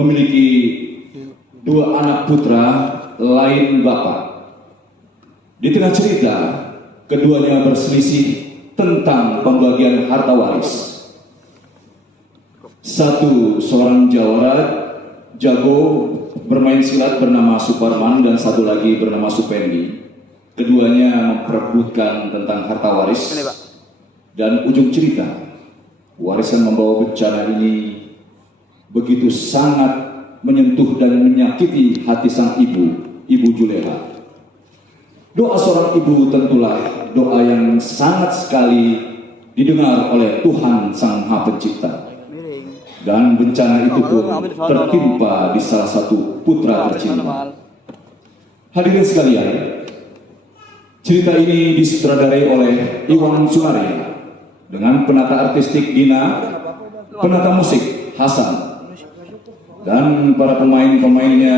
memiliki dua anak putra lain bapak. Di tengah cerita, keduanya berselisih tentang pembagian harta waris. Satu seorang jawara jago bermain silat bernama Suparman dan satu lagi bernama Supendi. Keduanya memperebutkan tentang harta waris. Dan ujung cerita, warisan membawa bencana ini begitu sangat menyentuh dan menyakiti hati sang ibu Juleha. Doa seorang ibu tentulah doa yang sangat sekali didengar oleh Tuhan Sang Maha Pencipta. Dan bencana itu pun tertimpa di salah satu putra tercinta. Hadirin sekalian, cerita ini disutradarai oleh Iwan Sunaria dengan penata artistik Dina, penata musik Hasan, dan para pemain-pemainnya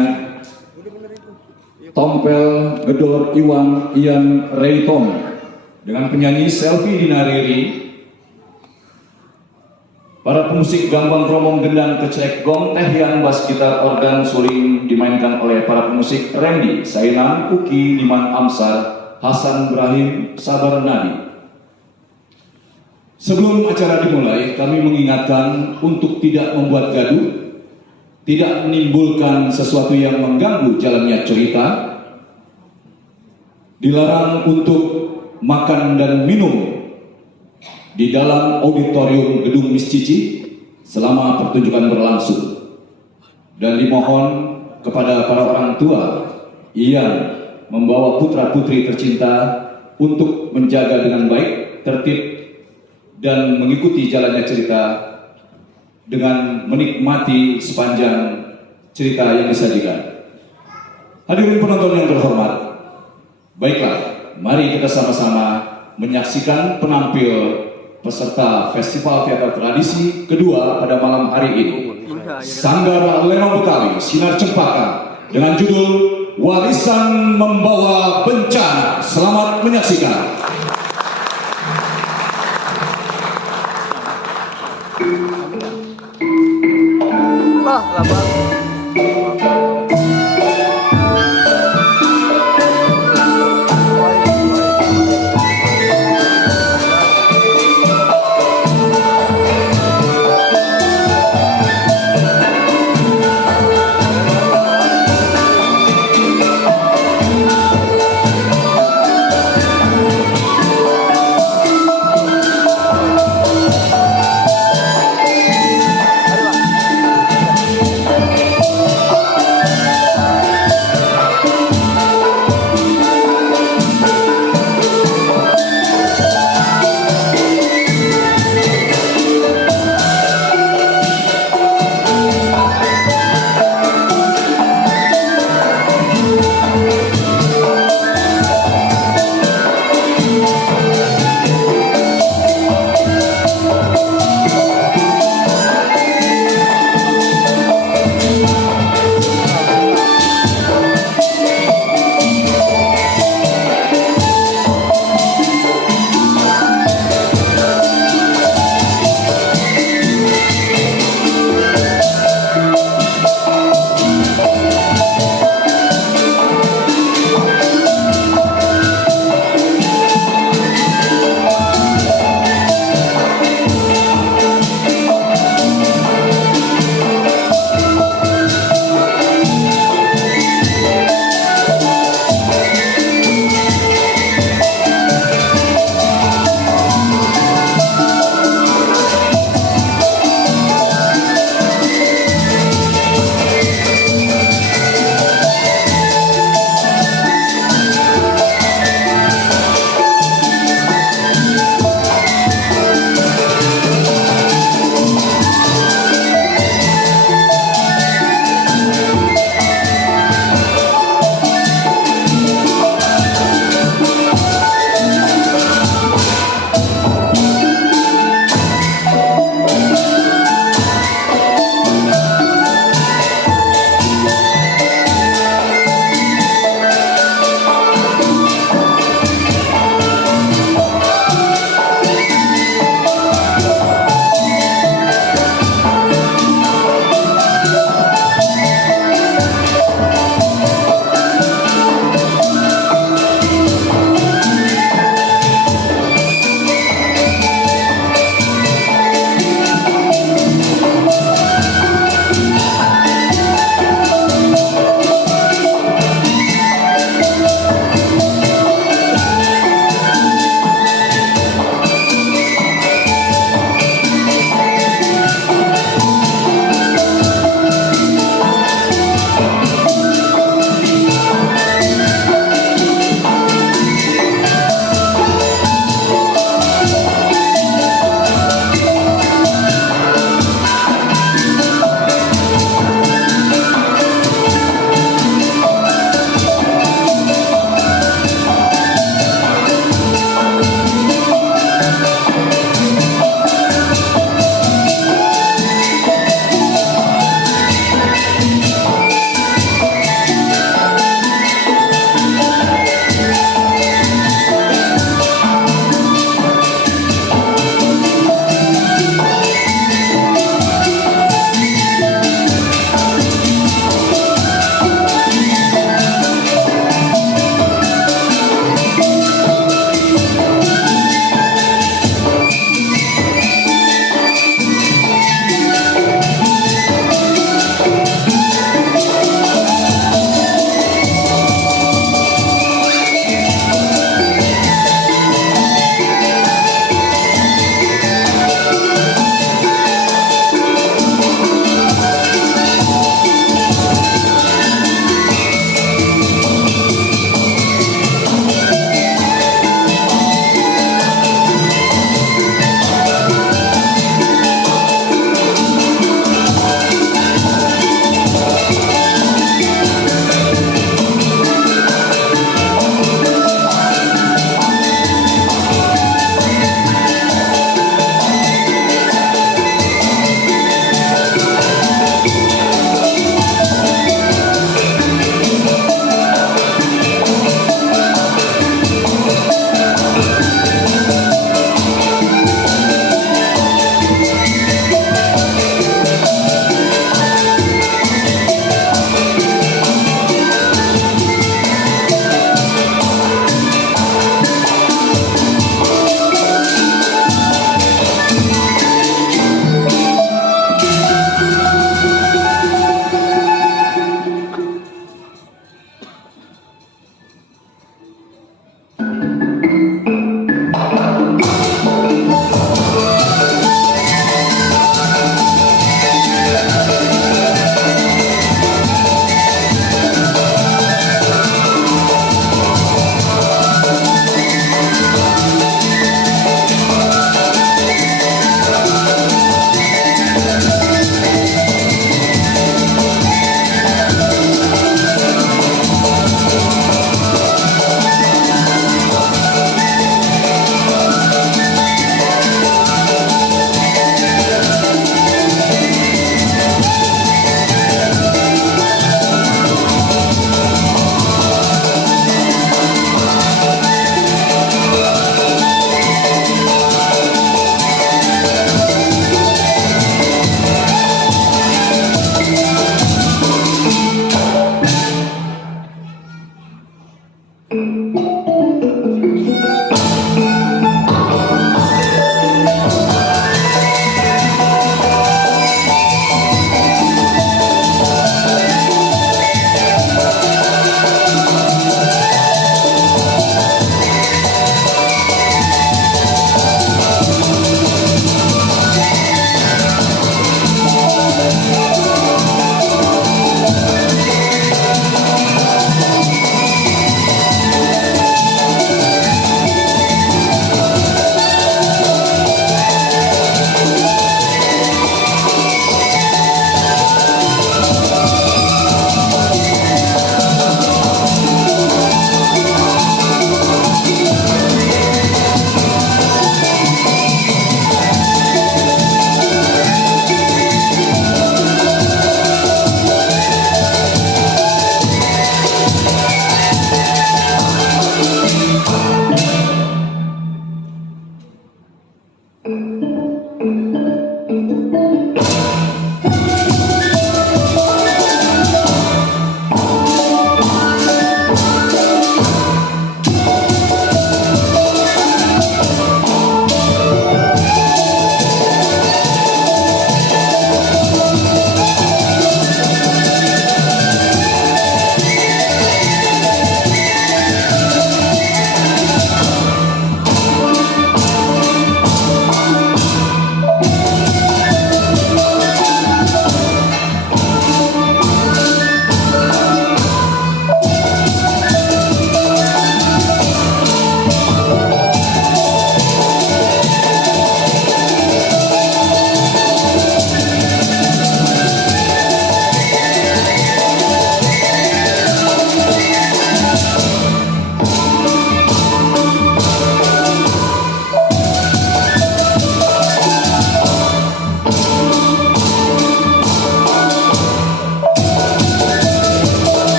Tompel, Gedor, Iwan, Ian, Ray Tom, dengan penyanyi Selvi Dina Riri, para pemusik gambang, kromong, gendang, kecek, gong, tehyan, bas, gitar, organ, suling dimainkan oleh para pemusik Randy, Sainan, Uki, Diman Amsar, Hasan Ibrahim, Sabar Nadi. Sebelum acara dimulai, kami mengingatkan untuk tidak membuat gaduh, tidak menimbulkan sesuatu yang mengganggu jalannya cerita, dilarang untuk makan dan minum di dalam auditorium gedung Miss Cici selama pertunjukan berlangsung, dan dimohon kepada para orang tua yang membawa putra-putri tercinta untuk menjaga dengan baik, tertib, dan mengikuti jalannya cerita dengan menikmati sepanjang cerita yang disajikan. Hadirin penonton yang terhormat, baiklah, mari kita sama-sama menyaksikan penampil peserta Festival Teater Tradisi kedua pada malam hari ini. Sanggar Lenong Betawi Sinar Cempaka dengan judul Warisan Membawa Bencana. Selamat menyaksikan.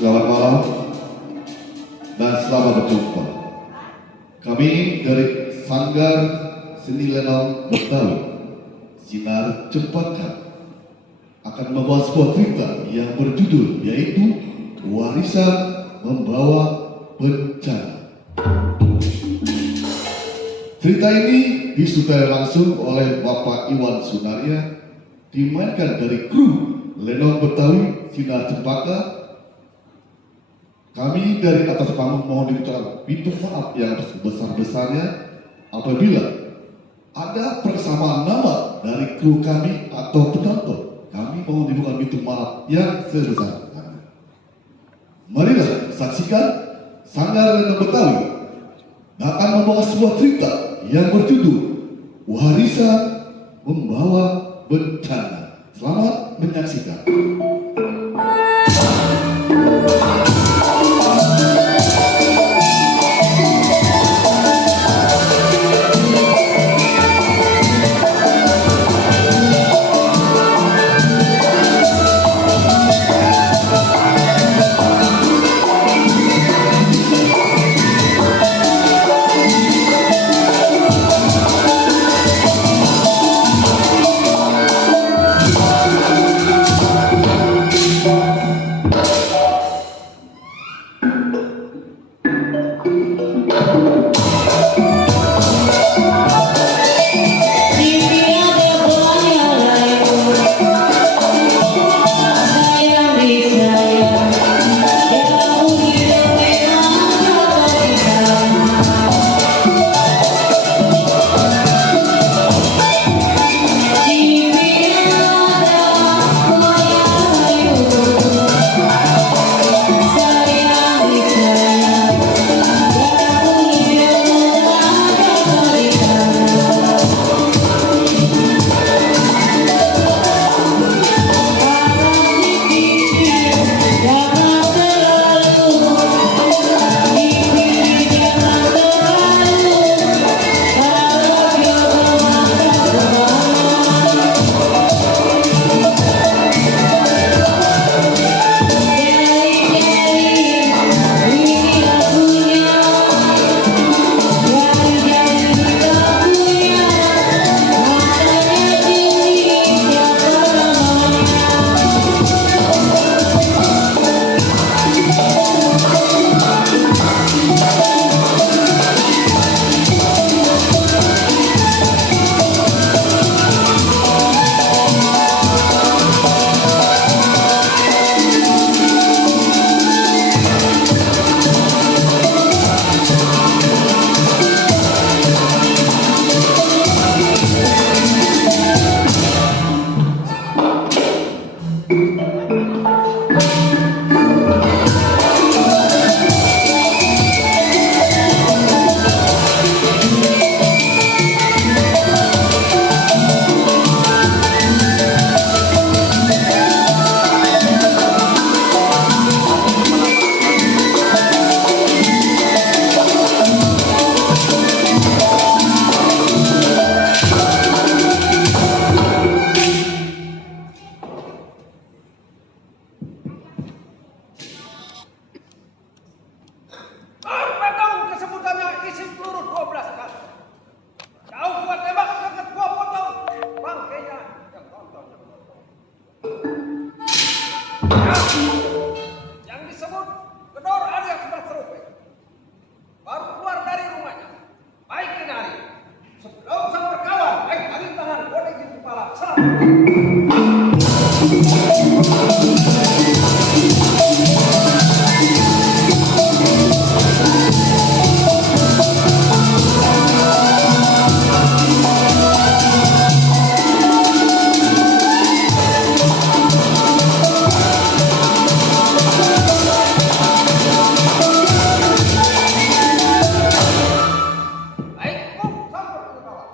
Selamat malam dan selamat berjumpa. Kami dari Sanggar Seni Lenong Betawi Sinar Cempaka akan membawa sebuah cerita yang berjudul yaitu Warisan Membawa Bencana. Cerita ini disutradarai langsung oleh Bapak Iwan Sunaria, dimainkan dari kru Lenong Betawi Sinar Cempaka. Kami dari atas panggung mohon diucapkan minta maaf yang sebesar-besarnya apabila ada persamaan nama dari kru kami atau penonton. Kami mohon dibuka pintu maaf yang sebesar-besarnya. Marilah saksikan Sanggar Lenong Betawi akan membawa sebuah cerita yang berjudul Warisan Membawa Bencana. Selamat menyaksikan. Yang disebut gedor Arya sebelah serupe baru keluar dari rumahnya. Baik Kinari, sebelum sang berkawan, baik kami tangan boleh di kepala. Baik, sang berkawan.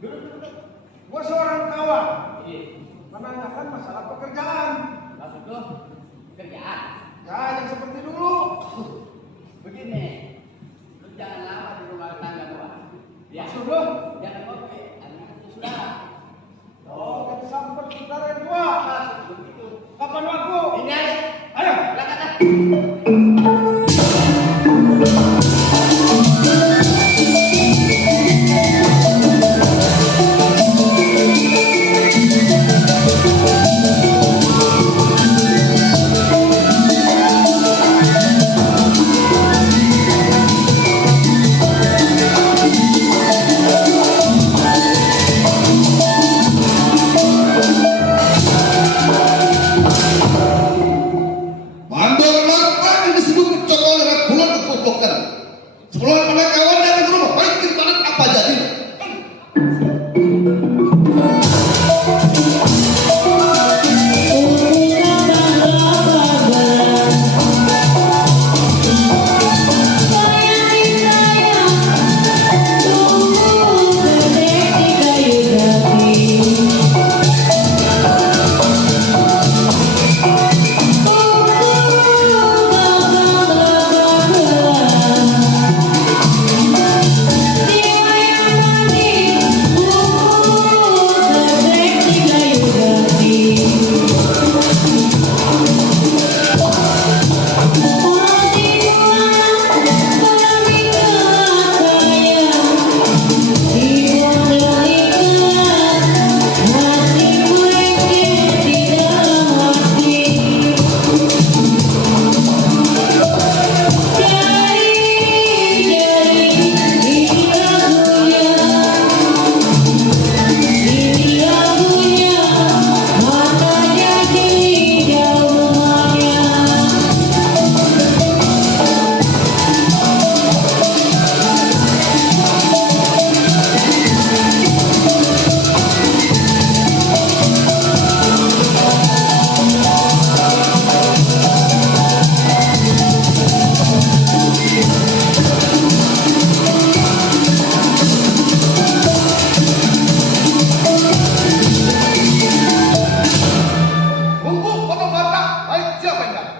Duduk. Gua seorang kawan. Menanyakan masalah pekerjaan. Maksud lu kerjaan? Ya, yang seperti dulu. Begini, lu jangan lama di rumah tangga gua. Ya, Maksud lu? jangan ngopi, karena itu sudah. Oh, jadi sampai saudara yang tua. Maksud begitu. Kapan waktu? Ini aja. Ayo. Silakan dah. Mandor lakukan yang disebut protokol reguler kegoblokan. Sebelum mana kawan dari rumah baik kiriman apa jadi? Buku potong bata. Baik, siapa yang datang?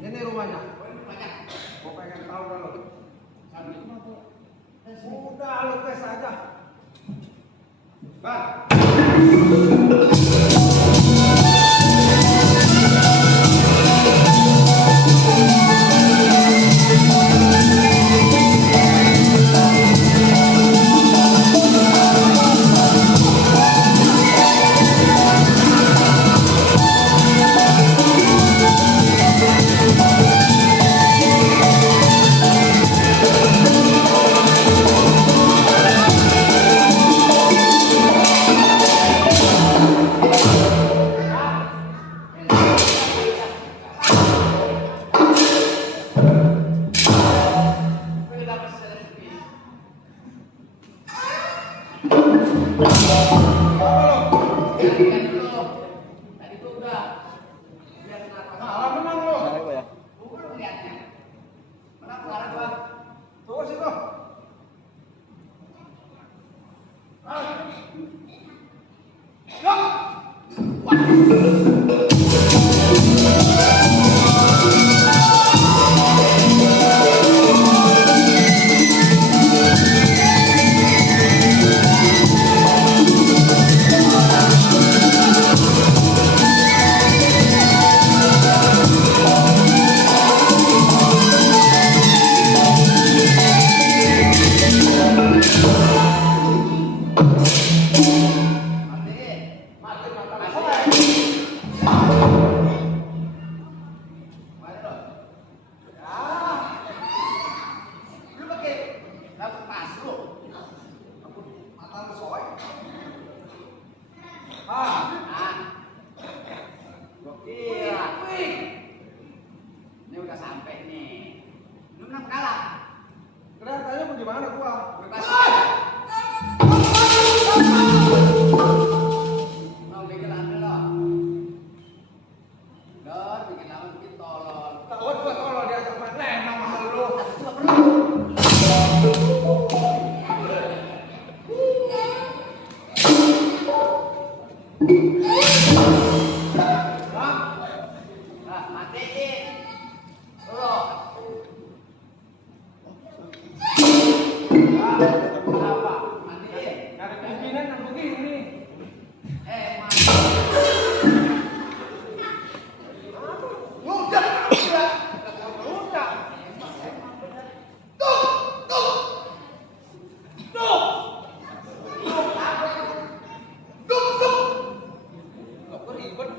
Ini rumahnya. Gua pengen tahu dulu. Udah, lu tes aja. Bang. Gantikan dulu. Tadi tuh udah. Biar kenapa? Salah menang lu. Gua belum lihatnya. Mana pengarah gua? Tuh situ. Kelihatannya bagaimana gua? Bebas. Nah, matiin. Turun. Apa? Matiin. Ada pimpinan yang begini. Udah, udah. Udah. Apa ribet?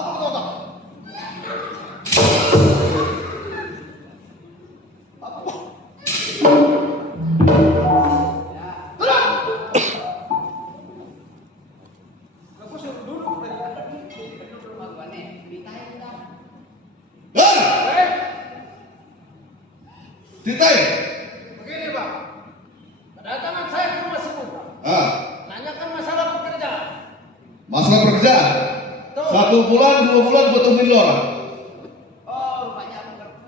Apa kau? Aku suruh duduk tadi. Duduk rumah gua nih. Ceritain dah. Ceritain. Begini Bang, kedatangan saya ke rumah si Buka. Nanyakan masalah pekerjaan. Masalah pekerjaan. 1 bulan, 2 bulan gue tungguin lo orang. Oh, rupanya aku ngerti.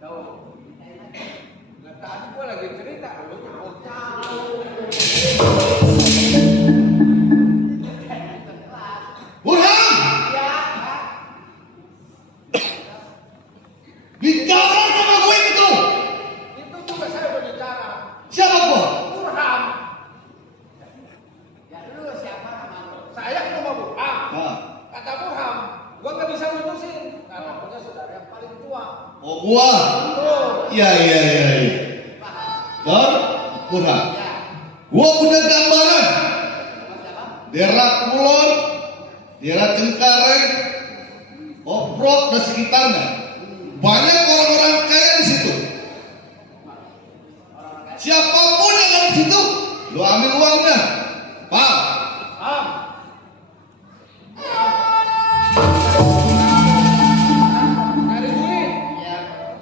Tahu. Ceritain lagi. Nah, tadi gua lagi cerita, lu mau tahu. Burhan, Iya, Pak. bicara sama gue gitu. Itu juga saya berbicara. Siapa gue? Burhan, Ya lu siapa nama lu? saya ke rumah Burhan. Nah, Kata Burhan, gua nggak bisa mutusin karena punya saudara yang paling tua. oh gua. Tuh, Iya. Paham? Dan Burhan, Ya. gua punya gambaran. Nama siapa? Daerah Kulon, daerah Cengkareng, Oprok dan sekitarnya. Banyak orang-orang kaya di situ. Orang kaya. Siapapun yang ada di situ, lo ambil uangnya. Paham? Am. Cari duit. Iya.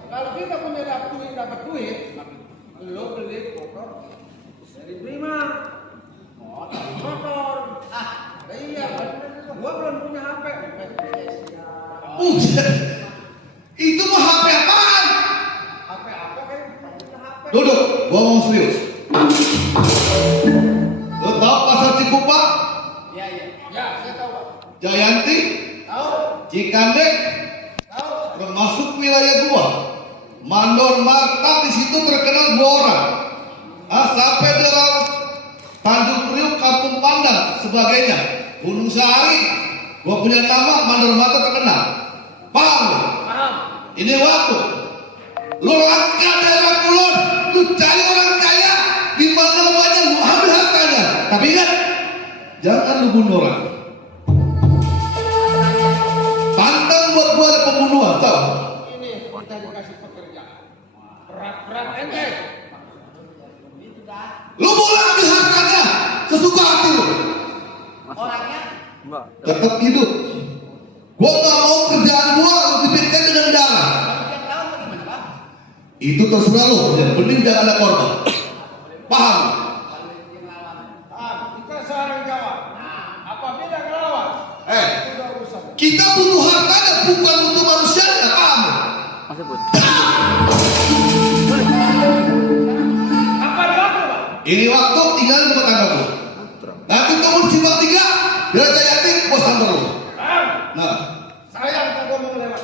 Kalau kita punya dapat duit, lo beli motor dari Prima. Motor. Iya, gua belum punya HP. Buset. Itu mah HP apaan? HP apa kan? Punya HP. Duduk, gua mau serius. Lo tahu pasar Cikupa, Iya. Ya, saya tahu Pak. Jayanti, Tahu? Cikandek, Tahu? termasuk wilayah gua. Mandor Marta di situ terkenal 2 orang. Sampai dalam Tanjung Priuk, Kampung Pandang, sebagainya. Gunung Sahari, gua punya nama Mandor Marta terkenal. Paham lo? Paham? Ini waktu. Lo langkah daerah Kulon, lo cari orang kaya, di mana banyak lo ambil hartanya. Tapi ingat, jangan lo bunuh orang. Pantang buat gua ada pembunuhan, tau? Ini kita dikasih pekerjaan. Berat-berat ente. Itu dah. Lo boleh ambil hartanya sesuka hati lo. Orangnya Tetap hidup. Gua nggak mau kerjaan gua lo dipikirkan dengan darah. dia tahu bagaimana, Pak? Itu terserah lo. Yang penting jangan ada korban. Paham? Kalau dia ngelawan. Kita seorang Jawa. Apabila ngelawan, udah urusan. Kita butuh hartanya, bukan butuh manusianya. Paham? Apa waktu Pak? Ini waktu tinggal di kota kamu. Nanti kamu di Simpang 3, Daerah Jayati, bos kantor lo. Bang, Nah, saya entah gua mau lewat.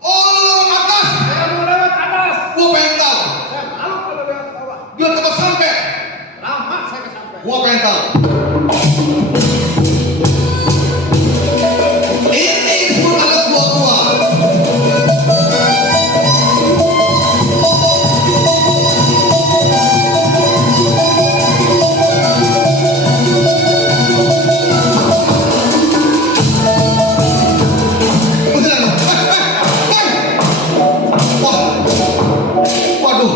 oh atas, Saya mau lewat atas. gua pengen tahu. Saya malu kalau lewat bawah. Biar cepat sampai, Lama saya kesampai. gua pengen tahu. Ini disebut ada tua-tua. Waduh,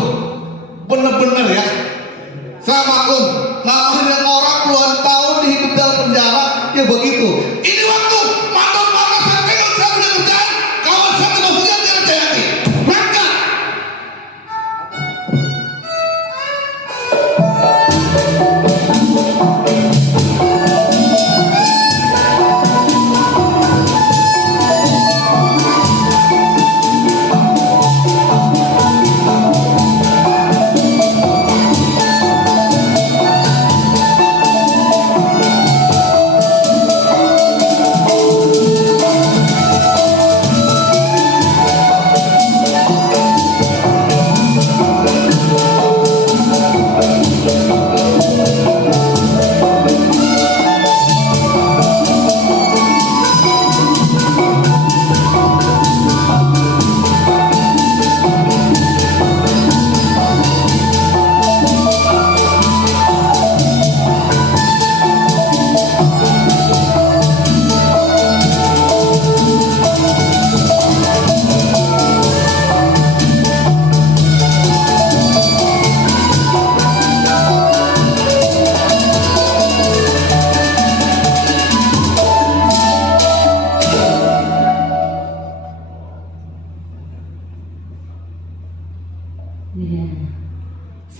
bener-bener ya. Saya maklum, namanya orang puluhan tahun dihidup dalam penjara, ya begitu. Ini waktu mata-mata saya pegang, saya punya kerjaan, kawan saya termasuknya dia Jayati. Berangkat.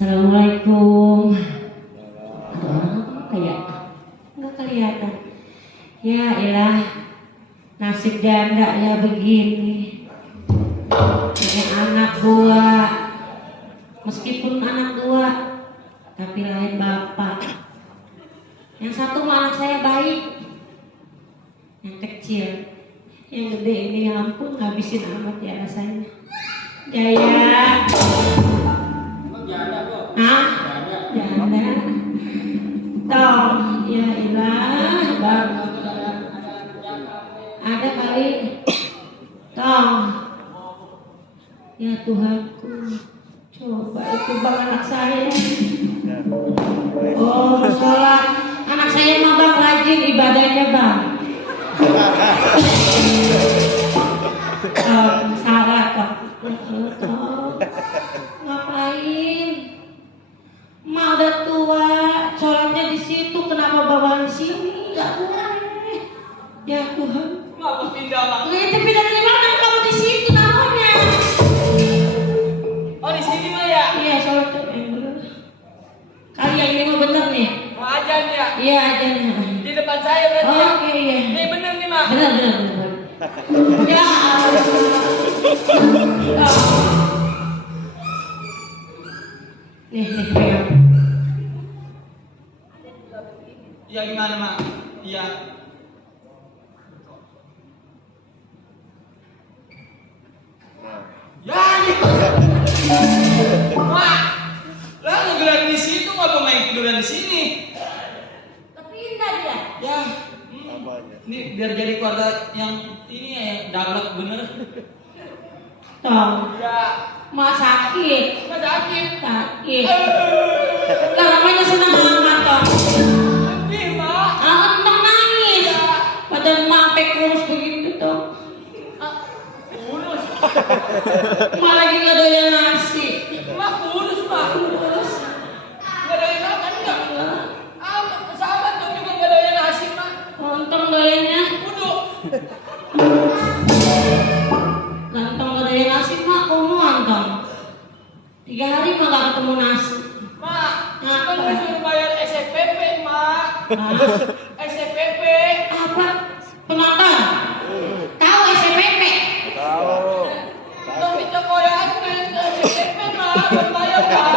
Assalamualaikum. Kayak nggak kelihatan. Ya ilah, nasib janda ya begini. Punya anak dua, meskipun anak dua, tapi lain bapak. Yang satu mah anak saya baik, yang kecil, yang gede ini ya ampun ngabisin amat ya rasanya. Jaya. Hah? Janda. Tong, ya ilah, bang. Ada kali. Tong. Ya Tuhanku, coba itu bang anak saya. Oh, sholat. Anak saya mah bang rajin ibadahnya bang. Salah kok. Ngapain? Ma udah tua, sholatnya di situ, kenapa bawa di sini? Gak boleh. Ya Tuhan. Kenapa pindah lah? Itu pindah dari mana kamu di situ namanya? Oh di sini mah ya? Iya sholatnya bener. Kali yang ini mah bener nih. Mau ajan ya? Iya aja nih. Di depan saya berarti ya? Oke iya. Ini bener nih mak? Bener. Ya Allah. Nih pegang. Iya gimana mak? Iya. Ya gitu. Mak, lah ngegelar di situ ngapa main tiduran di sini? Tapi indah dia. Ya, ini biar jadi keluarga yang ini ya, yang daglek bener. Tong. Ya, Ma sakit. mas sakit. Sakit. Lah namanya senang amat Tong. Sedih mak. Entong nangis. Padahal ma sampai kurus begitu Tong. Kurus. Ma lagi gak doyan nasi. Mak kurus mak. Kurus. Gak doyan makan enggak? Sahabat tuh juga gak doyan nasi mak. Entong doyannya. Uduk. Entong gak doyan nasi mak. Kamu entong. 3 hari mah gak ketemu nasi. Mak, kan disuruh bayar SPP mak. Hah? SPP. Apa? Penonton? Tahu SPP? Dong bisa koyak SPP mak. Belum bayar mak.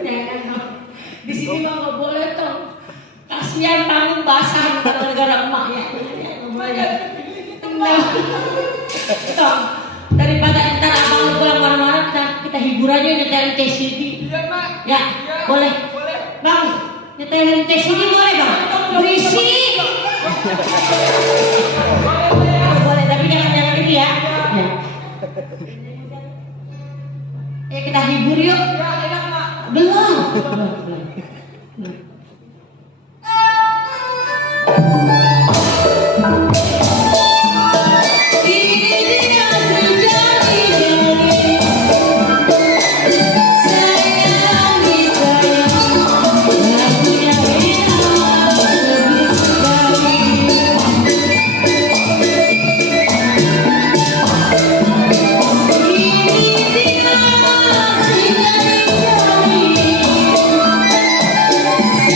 Jangan dong. Di sini mah nggak boleh Tong. Kasihan tanggung basah gara-gara emak ya. Nggak boleh. Tenang. Tong. Daripada ntar abang lu pulang marah-marah kita hibur aja nyetelin TCD. Iya mak. Ya, Iya, boleh. Boleh. Bang, nyetelin TCD boleh bang? Berisik. Boleh, tapi jangan ini ya. Ya. Kita hibur yuk. Ya enak mak. Belum. Ini dia sejati jari, sayang disayang, lagunya enak lebih sekali. Ini dia sejati jari.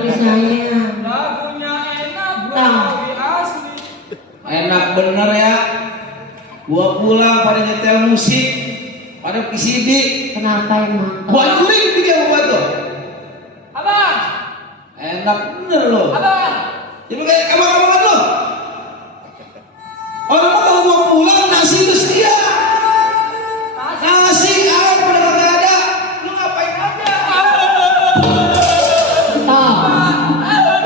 lagi sayang. Lagunya enak, Tang. Betawi asli. Enak bener ya. Gua pulang pada nyetel musik, pada PCD. Kenapa emang? Gua kuring dia buat tuh. Abang, Enak bener loh. abang. Jadi kayak kabar-kabaran lo. Orang mau kalau gua pulang nasi terus dia. Nasi air pada kagak ada. Lu ngapain aja? Toh,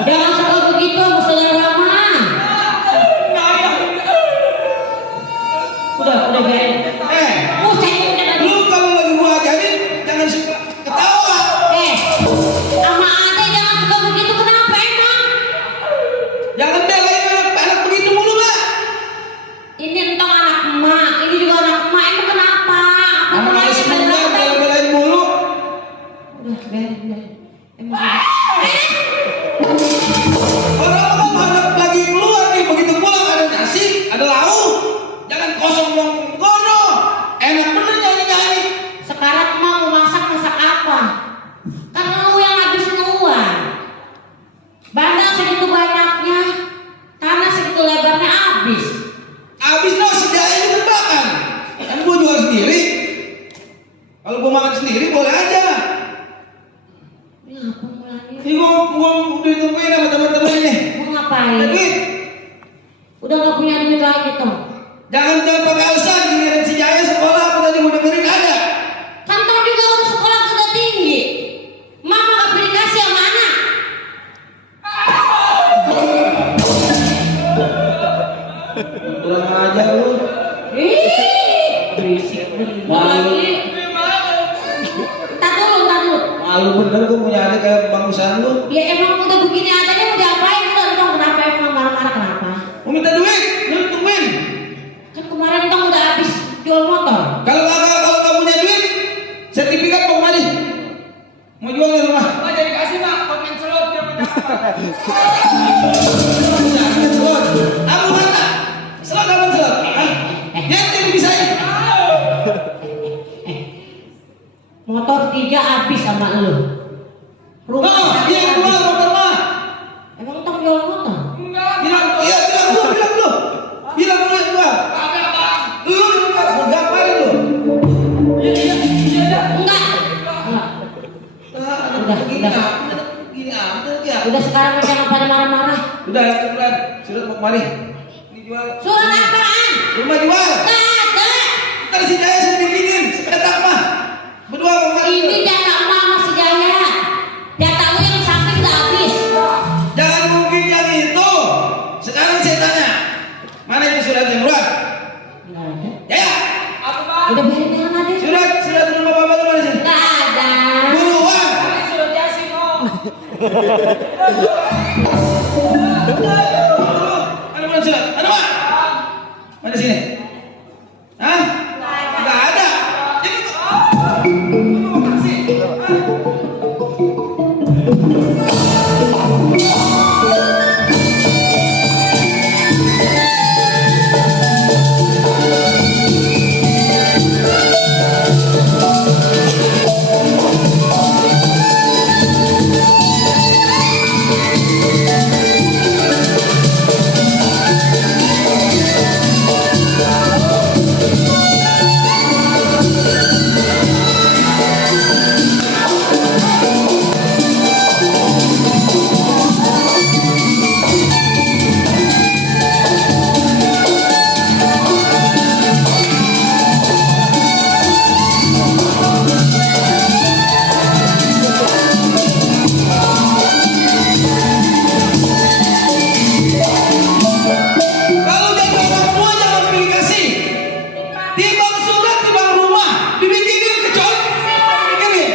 jangan suka begitu sama saudara mah. Udah beres. Buset, udah tadi. Lu kalau lagi gua ajarin jangan suka ketawa. Sama ade jangan suka begitu, kenapa emang? Jangan belain anak begitu mulu lah. Ini entong anak emak, ini juga anak emak, emang kenapa? Apa Anak mulai sebentar berantem? belain mulu. Udah, beres. Emang Orang mau anak lagi keluar nih begitu pulang ada nasi, ada lauk. Jangan kosong dong kono. Enak bener nyanyi. sekarang mau masak apa? Kan lu yang habisin uang. Bandang segitu banyaknya, tanah segitu lebarnya habis. Abis no sediain itu tebakan. Kan gua jual sendiri. Kalau gua makan sendiri boleh aja. Ini apa mulanya? Ini gua udah ditungguin sama teman-teman nih. Mau ngapain? Ada duit. Udah gak punya duit lagi toh. Jangan pakai alasan giliran si Jaya sekolah apa tadi gua dengerin ada. Kantor juga udah sekolah sudah tinggi. Mama gak beri kasih sama anak. Kurang ajar lu. Berisik Malu. Tar dulu. Malu bener gua punya adik kayak bangsan lu. Ya emang udah begini adanya mau diapain udah entong kenapa emang marah-marah kenapa? Mau minta duit, lu tungguin. Kan kemarin entong udah habis jual motor. Kalau nggak punya duit, sertifikat mau kemana? Mau jual di rumah? Mak jadi kasih mak, konten selot dia banyak. Jangan selot. Aku mana? Selot apa selot? Hah? Dia yang bisa ya? Motor 3 habis sama lu. Rumah Oh, satu dia yang habis. jual motor mah. Emang entong jual motor? Enggak, Bilang lu yang jual. kagak bang. Lu yang jual, mau gapain lu? Iya. Enggak. Udah. Gini amat ya. Udah sekarang jangan pada marah-marah. Udah, cepetan. Surat mau kemari. Ini jual. Surat apaan? Rumah jual. Enggak ada. Ntar si Jaya saya bikinin. Sepetak mah. Berdua mau kemari. Ini jatah emak sama si Jaya. Jatah lu yang samping udah habis. Jangan mungkin yang itu. Sekarang saya tanya. Mana itu surat yang buat? Enggak ada. Jaya. Apa bang? Udah biarin jangan ada. Surat rumah bapak itu mana sih? Enggak ada. Buruan. Ini surat Yasin om. Ada mana surat? Ada pak? Mana sini? Hah? Nggak ada. Jadi kalau jadi orang tua jangan pilih kasih. Timbang surat, timbang rumah. Dibikinin kecuali dibikinin.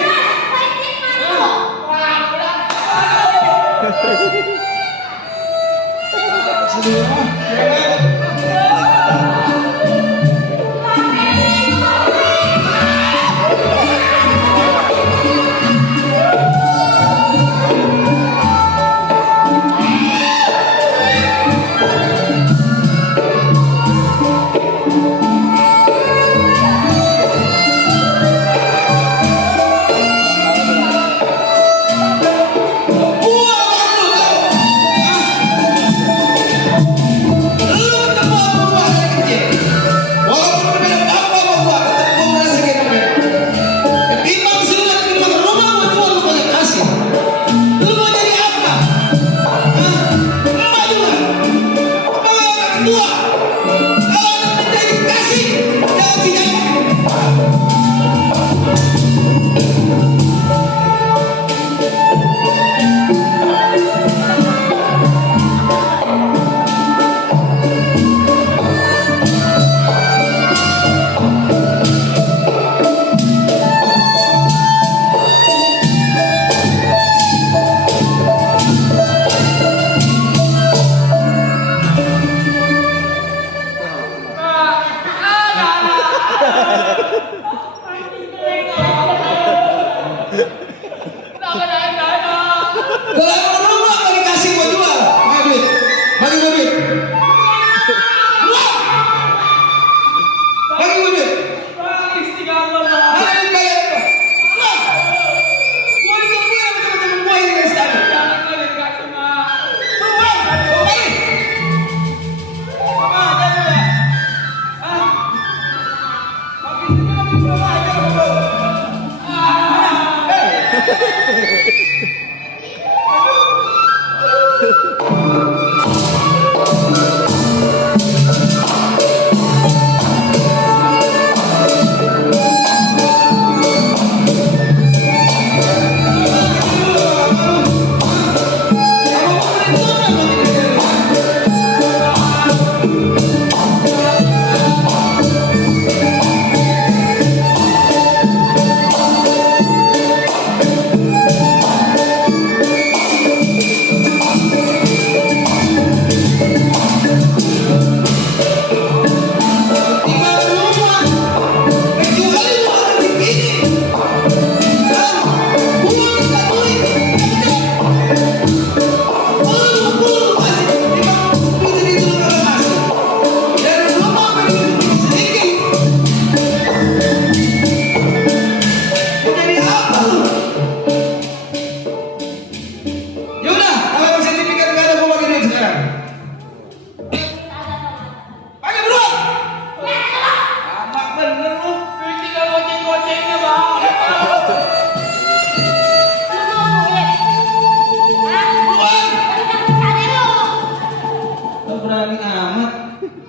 Buang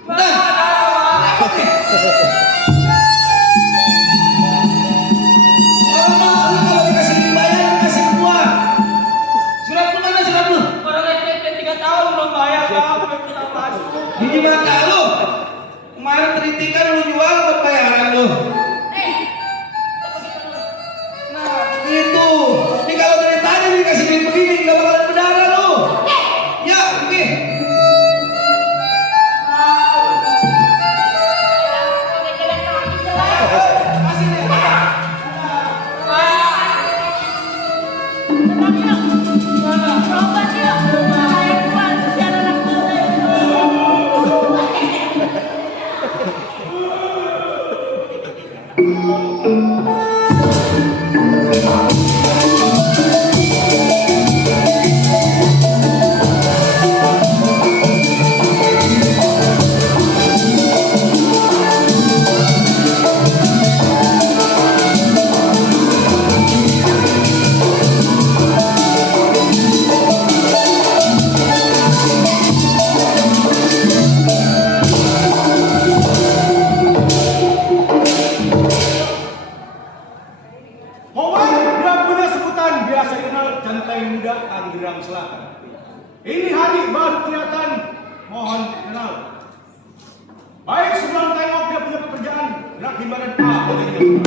Bentar. Apa nih? Orang mah lu kalau dikasih dibayar kasih gua. Surat lu mana surat lu? Orang SMP 3 tahun belum bayar, Pak. Belum bisa masuk. Ini mata lu. Kemarin teritikan lu jual buat bayaran lu. Nah, itu. Ini kalau dari tadi dikasih duit begini nggak bakalan berdarah lu. Ya, oke. Kasih nih. Momen yang punya sebutan biasa dikenal Jantai Muda Tanggerang Selatan. Ini hari baru kelihatan, mohon dikenal. Baik sebelum tengok dia punya pekerjaan, gerak di badan apa jadinya.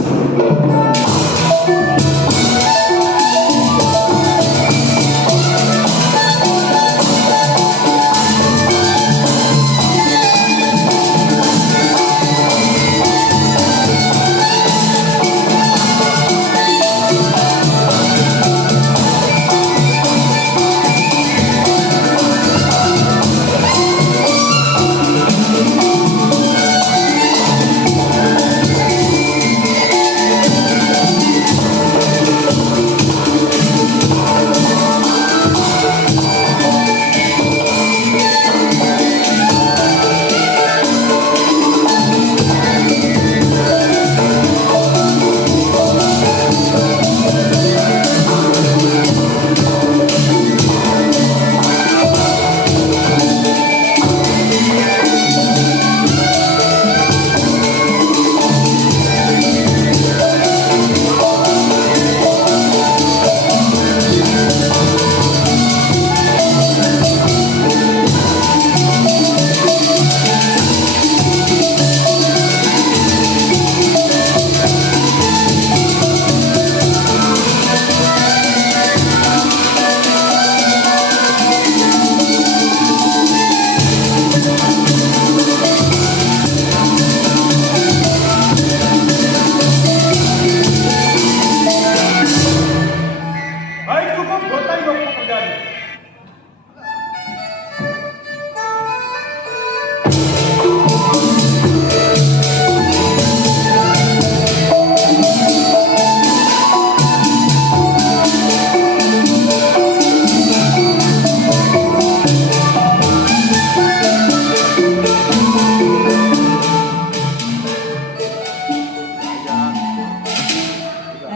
Baik cukup, gotai dong pekerjaan.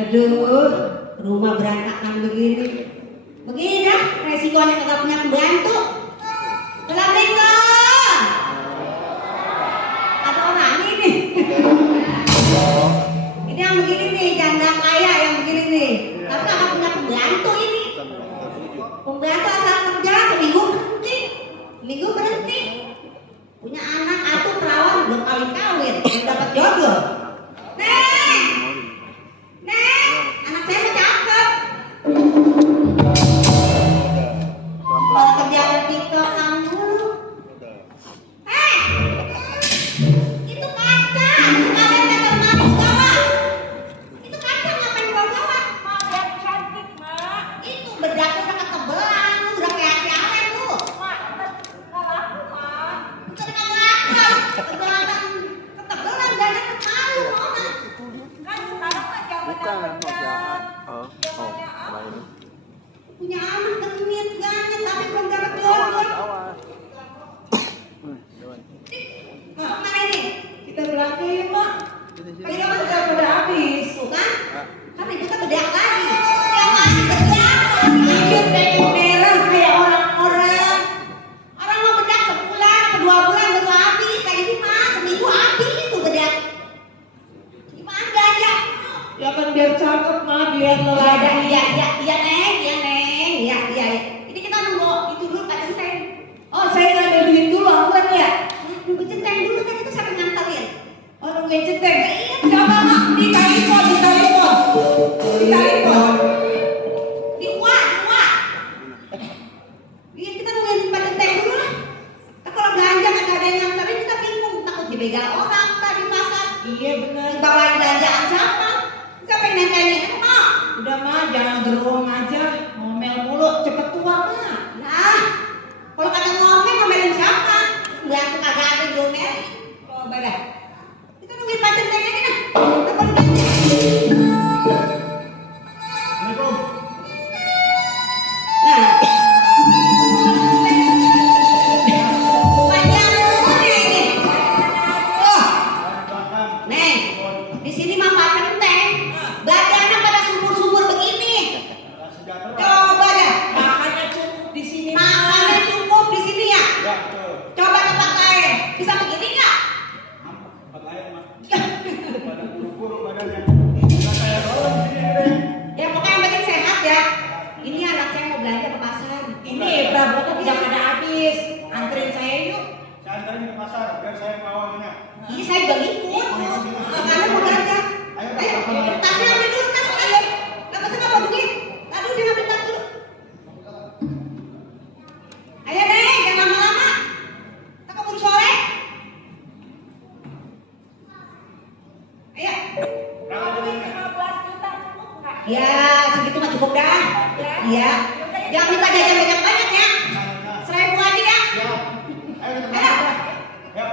Aduh, rumah berantakan begini. Begini dah, resikonya kagak punya pembantu. Assalamualaikum. Ada orang ini. Ini yang begini nih, janda kaya yang begini nih. Tapi kagak punya pembantu ini. Pembantu asal kerja seminggu berhenti. Punya anak atuh perawan belum kawin, belum dapat jodoh. Nek, anak saya mah cakep. Kalau kerja di TikTok kamu. Itu kaca. Itu kalian kata mami bawa. Itu kaca ngapain bawa? Mak, biar cantik, Mak. Itu bedaknya udah ketebelan, udah kayak hati-hati lu. Mak, nggak laku, Mak. Bukan nggak laku. Ketebelan dan dibegal orang tadi pasar. Iya bener. Bawain belanjaan siapa? Siapa yang nentenin emak? Udah mah jangan gerong aja, ngomel mulu cepet tua mah. Nah, kalau kata ngomel ngomelin siapa? Enggak tuh kagak ada ngomel. Coba dah. Kita nungguin pacar tanya aja dah. Apa lu ganti? Assalamualaikum. Nah. Panjang umurnya ini. Oh, Belakang. Neng, di sini mah Pak Centeng. Badannya pada subur-subur begini. Sejahtera. Coba dah. Makannya cukup di sini. Makannya cukup di sini ya. Ya, betul. Coba tempat lain. Bisa begini nggak? Tempat lain mah. Pada buru-buru badannya. Nggak kayak orang di sini deh. Ya pokoknya yang penting sehat ya. Ini anak saya mau belanja ke pasar. Ini perabotnya tidak ada habis. Anterin saya yuk. Saya antarin ke pasar biar saya bawanya. Ini saya udah ngikut. Makanya mau belanja. Ayo, tasnya ambil dulu, tas ayo. Nggak pasti nggak mau duit. Tadi dia ngambil tas dulu. Ayo Neng, jangan lama-lama. Kita keburu sore. Ayo. Ya, segitu mah cukup dah. Iya. Jangan minta jajan banyak-banyak ya. 1.000 aja ya. Ayo kita Ayo. berangkat. Ya.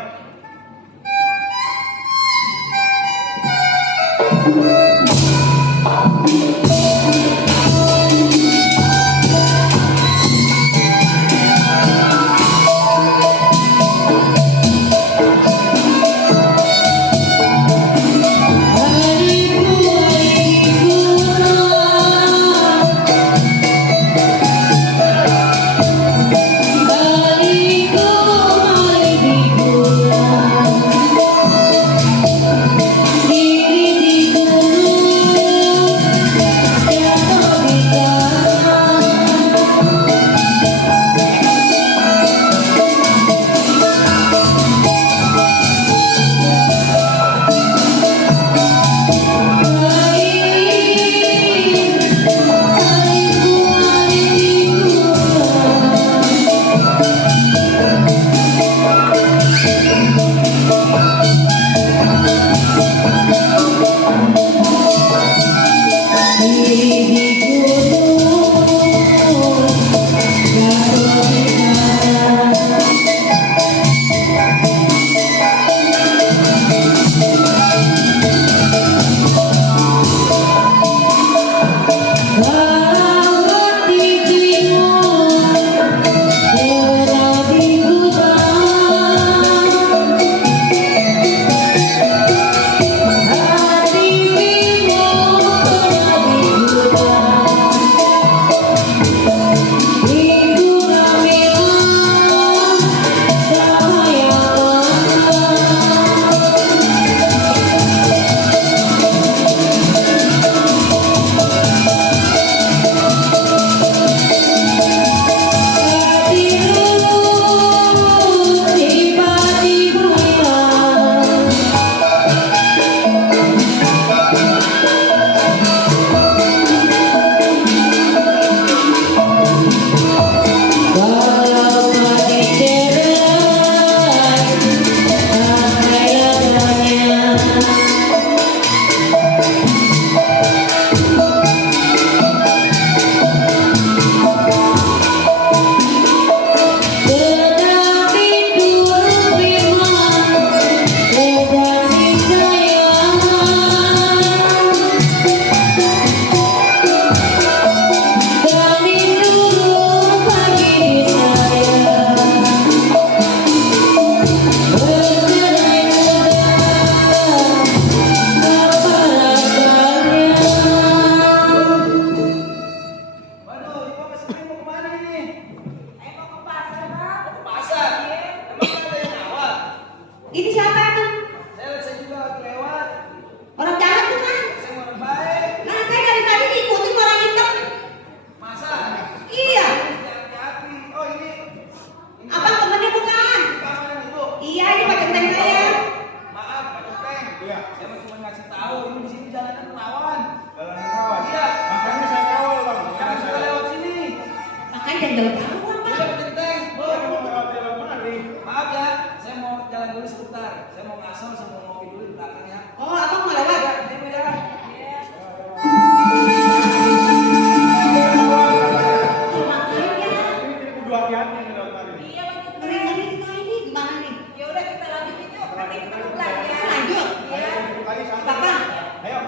juga hati-hati nih dalam hari ini. Iya bang, ini kita ini gimana nih? Ya udah kita lanjutin yuk. Nanti kita belajar. Lanjut. Iya. Kali sama. Bapak. Ayo.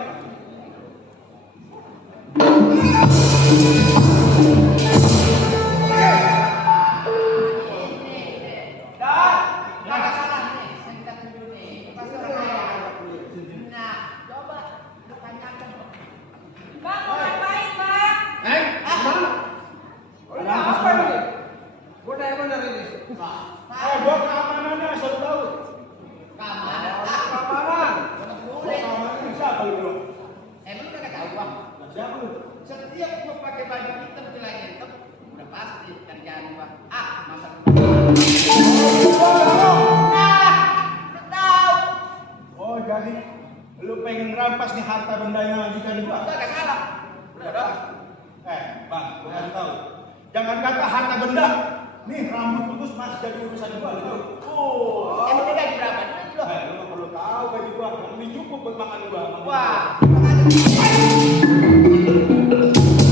Nggak salah nih, yang kita tuju nih. Nah, coba lu tanyakan. Bang, mau ngapain bang? Ini apa nih? Udah benar ini. Gua keamanannya selalu tahu. Keamanan. Keamanan. Boleh. Keamanan siapa lu bro? Emang udah tahu bang? Siapa lu? Setiap gua pakai baju hitam celana hitam, udah pasti kerjaan gua. Masa lu tahu. Oh jadi lu pengen rampas nih harta bendanya majikan gua? Udah gak salah. Udah. Bang, gua kasih tahu. Jangan kata harta benda. Nih rambut putus masih jadi urusan gua, lu tahu? Oh. Emang dia gaji berapa? Lu nggak perlu tahu gaji gua, yang lebih cukup buat makan gua. Wah. Thank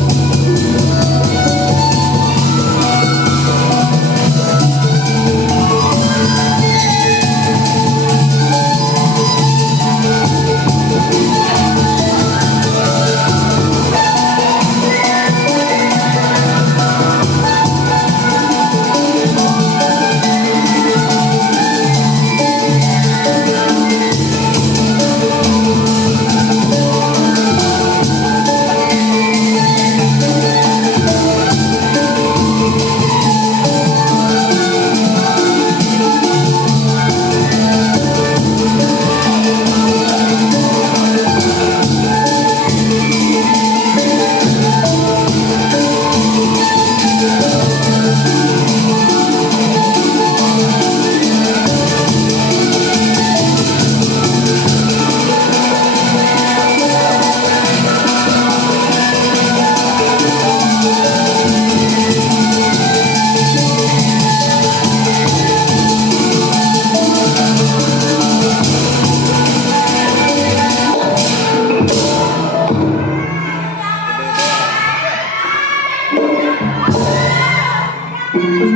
you.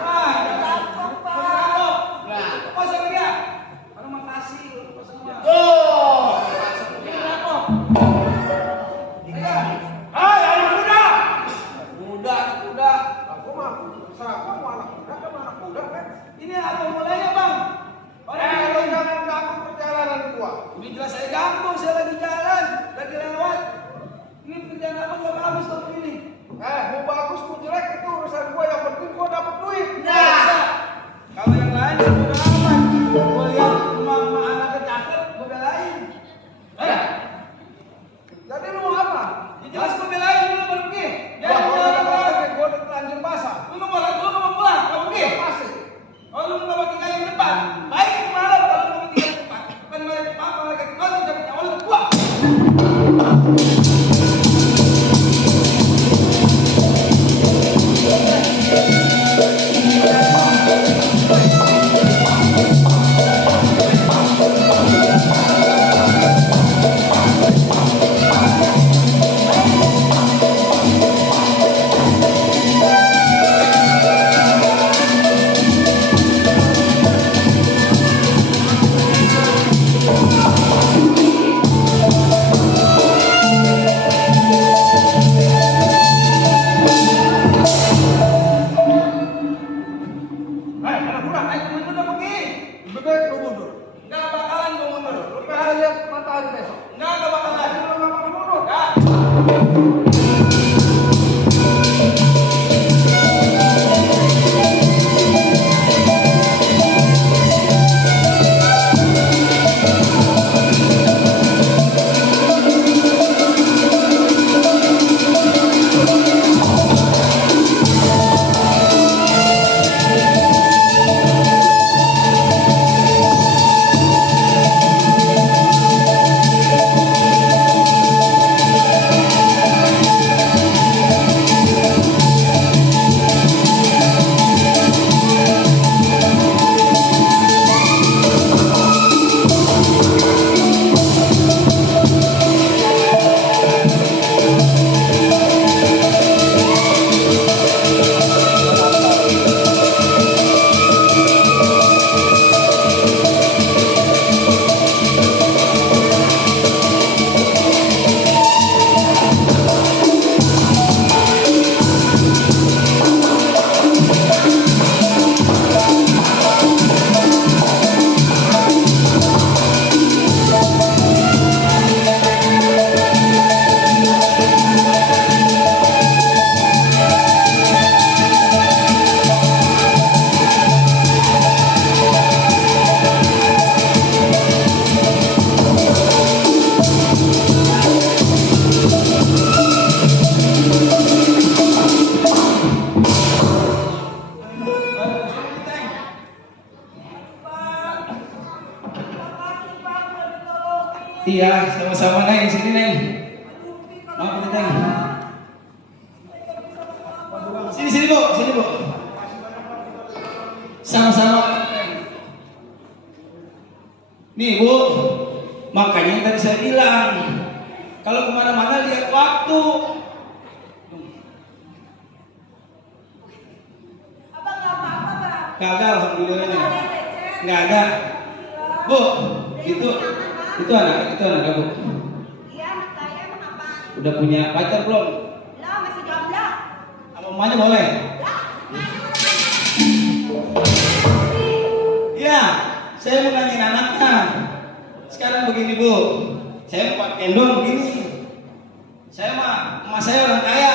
Wah, Laptop, Pak. Nah, kosong dia. Terima kasih. Kosong dia. tuh. Iya. Hai, anak muda. Muda. Aku mah serah aku mau anak muda kan anak muda kan. Ini apa mulanya, Bang? Lo jangan ganggu perjalanan gua. Ini jelas saya ganggu, saya lagi jalan, lagi lewat. Ini kerjaan apa nggak bagus tahun ini? Mau bagus mau jelek itu urusan gua, yang penting gua dapet duit. Nah. Kalau yang lain udah aman. Gua lihat emak-emak anaknya cakep, gua belain. Jadi lu mau apa? Ya jelas gua belain lu pergi. Jangan jalan-jalan. Gua udah telanjur basah. Lu mau pulang, kamu pergi. Masih. Oh lu nggak mau tinggal di depan. Baik kemarin kalau lu mau tinggal di depan. Kan mereka apa mereka kau tidak awal gua. Anak muda, ayo temen lu udah pergi. Lebih baik lu mundur. Nggak bakalan gua mundur. Lu pengen lihat matahari besok. Nggak bakalan. Lu nggak bakal mundur. Nggak. Iya, sama-sama Neng, sini Neng. Maaf nih Neng. Sini Bu, sini Bu. Sama-sama. Nih Bu, makanya tadi saya bilang, kalau kemana-mana lihat waktu. Abang nggak apa-apa, Bang. Kagak, alhamdulillah Neng. Ada lecet. Nggak ada. Bu, itu anak Bu. Iya, anak saya emang apa? Udah punya pacar belum? Lah, masih jomblo. Sama mamanya boleh? Lah, mana Iya, saya mau nanyain anaknya. Sekarang begini Bu, saya mau gendong begini. Saya mah, emas saya orang kaya.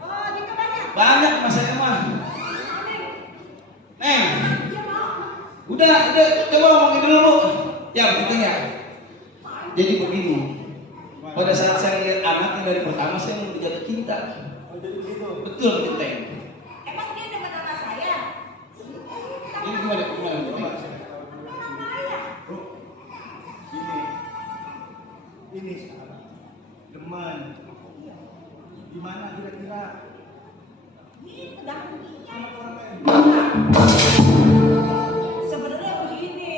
Oh, gitu banyak. Banyak emas saya mah. Neng, Dia mau. udah, coba ngomongin dulu Bu. Ya begitu ya. Jadi begini, pada saat saya lihat anaknya dari pertama saya mau jatuh cinta. Betul begitu. Emang dia demen sama saya? Ini gimana? Orang kaya. Ini sekarang demen. Di mana kira-kira? Ini tergantung dia. Sebenarnya begini,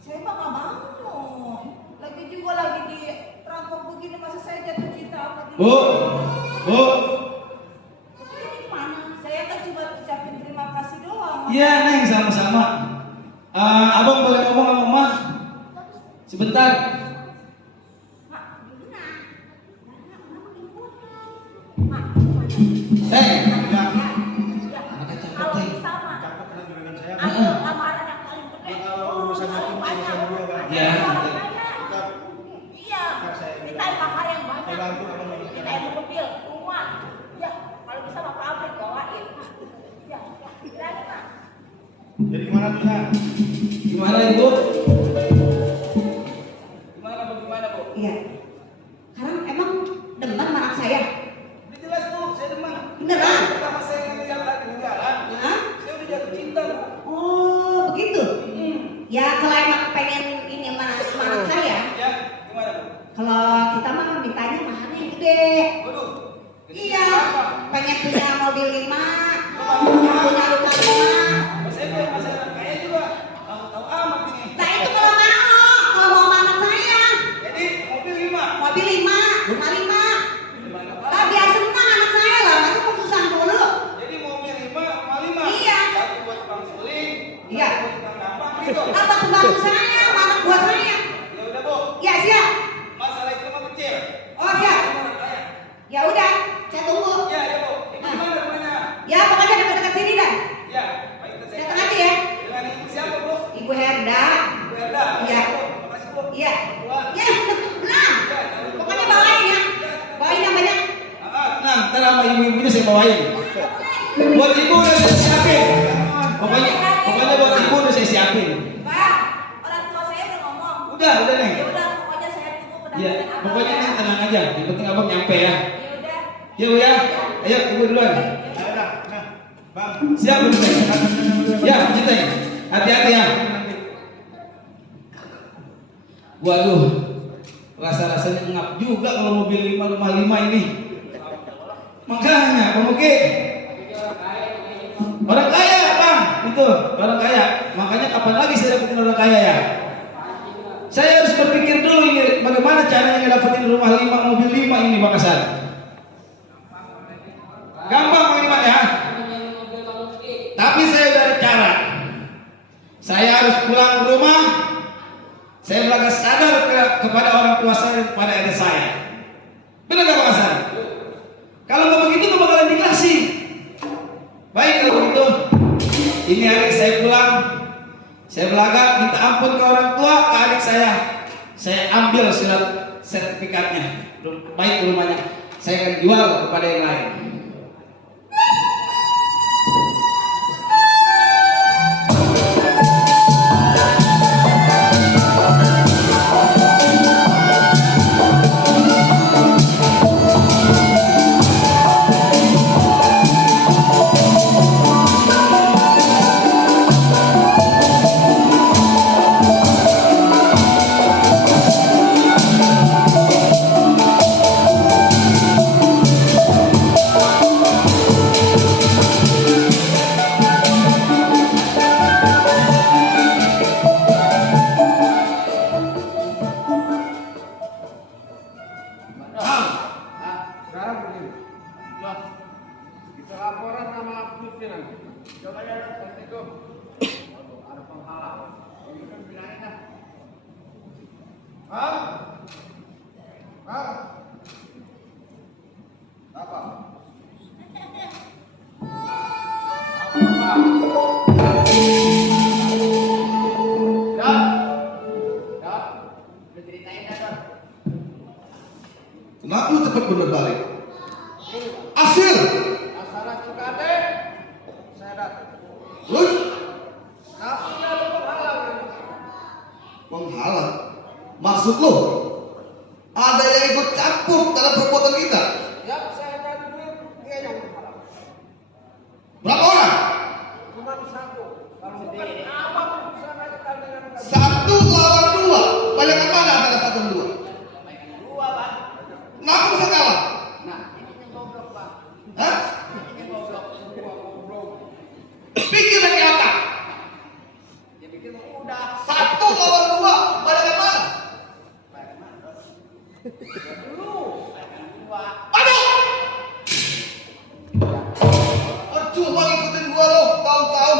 saya mah nggak mau. Lagi juga lagi di rampok begini, masa saya jatuh cinta sama dia. Bu. Ini gimana? Saya kan cuma ucapin terima Iya Neng, sama-sama. Abang boleh ngomong sama Mama? Sebentar. Neng. Cakap dengan saya. Kalau urusan itu urusan dia kan. Ya. Iya, kita mahal yang banyak. Kita yang mobil, rumah. Ya, kalau bisa mau pabrik bawain. Ya, bilangin Mak. Jadi gimana tuh ya? Gimana Ibu? Gimana Bu? Iya. Sekarang emang demen sama anak saya? Udah jelas tuh, saya demen. Beneran? Pertama saya ngeliat lagi di jalan, Hah? saya udah jatuh cinta Bu. Oh, begitu. Ya kalau emang pengen ini sama anak saya, Ya, gimana Bu? kalau kita mah mintanya mahalnya yang gede. Waduh. Iya, pengen punya mobil 5, punya rumah 5. Saya biar masalah kaya juga. Tahu amat ini. Nah itu kalau mau sama anak saya, Jadi mobil 5. mobil 5, rumah 5. Nah, biar senang anak saya lah, masa mau susah dulu. Jadi mobil 5, rumah 5. Iya. Satu buat Bang Suling, Iya. satu buat Bang Gampang gitu. Apa pembantu saya, sama anak buah saya? Ya udah Bu, Ya siap. masalah itu mah kecil. Oh siap. Orang kaya. Ya udah, saya tunggu. Ya Bu. Ibu mana rumahnya? Ya pokoknya dekat-dekat sini dah. Ya, baik kita Datang aja ya. Dengan ibu siapa Bu? Ibu Herda. Bu Herda. Iya. Makasih Bu. Iya. Wah. Ya, tenang. Pokoknya bawain ya. Bawain yang banyak. Tenang, ntar sama ibu-ibunya saya bawain. Buat ibu udah saya siapin. Pokoknya buat ibu udah saya siapin. Pak, orang tua saya udah ngomong. Udah Neng. Ya udah, pokoknya saya tunggu pendampingan Iya, Abang pokoknya ya. Neng tenang aja. Yang penting abang nyampe ya. Ya udah. Ya Bu ya. Ayo ibu duluan. Ayo dah. Nah, Bang. Siap belum Neng? Ya, cinta. Hati-hati ya. Waduh, rasa-rasanya ngap juga kalau mobil 5 rumah 5 ini. Makanya, Pak Muki. Orang kaya, Bang. Itu, orang kaya. Makanya kapan lagi saya dapetin orang kaya ya? Saya harus berpikir dulu ini bagaimana caranya ngedapetin rumah 5, mobil 5 ini, Bang Hasan. Gampang Bang Iman ya. Tapi saya udah ada cara. Saya harus pulang ke rumah. Saya belajar sadar kepada orang tua saya dan kepada adik saya. Benar nggak Bang Hasan? Kalau nggak begitu nggak bakalan dikasih. Baik kalau begitu, ini hari saya pulang, saya belajar minta ampun ke orang tua, ke adik saya. Saya ambil surat sertifikatnya, baik rumahnya. Saya akan jual kepada yang lain. Sekarang begini. Kita laporan sama pimpinan. Coba ya, Assalamualaikum. Ada penghalang. Ini kan bilangin dah. Hah? Hah? Apa? Apa? Ya? Ya? Udah ceritain dah, Don. Kenapa lu cepat bener balik? Hasil! Masalah Cikade, saya datang. Terus Tapi ada penghalang. menghalang. Maksud lu? Ada yang ikut campur dalam perbuatan kita? Ya, saya tadi duit, dia yang menghalang. Berapa orang? Cuma satu. Kalau bukan abang bisa ngajukan dengan Satu lawan dua. Banyak mana antara satu dan dua? Dua, Bang. Kenapa bisa kalah? Nah, ini goblok, Bang. Hah? Ini goblok. Pikir dari otak. Ya pikir udah. Satu lawan dua. Banyak mana? Lu, dua. Aduh! Percuma ngikutin gua lo tahun-tahun.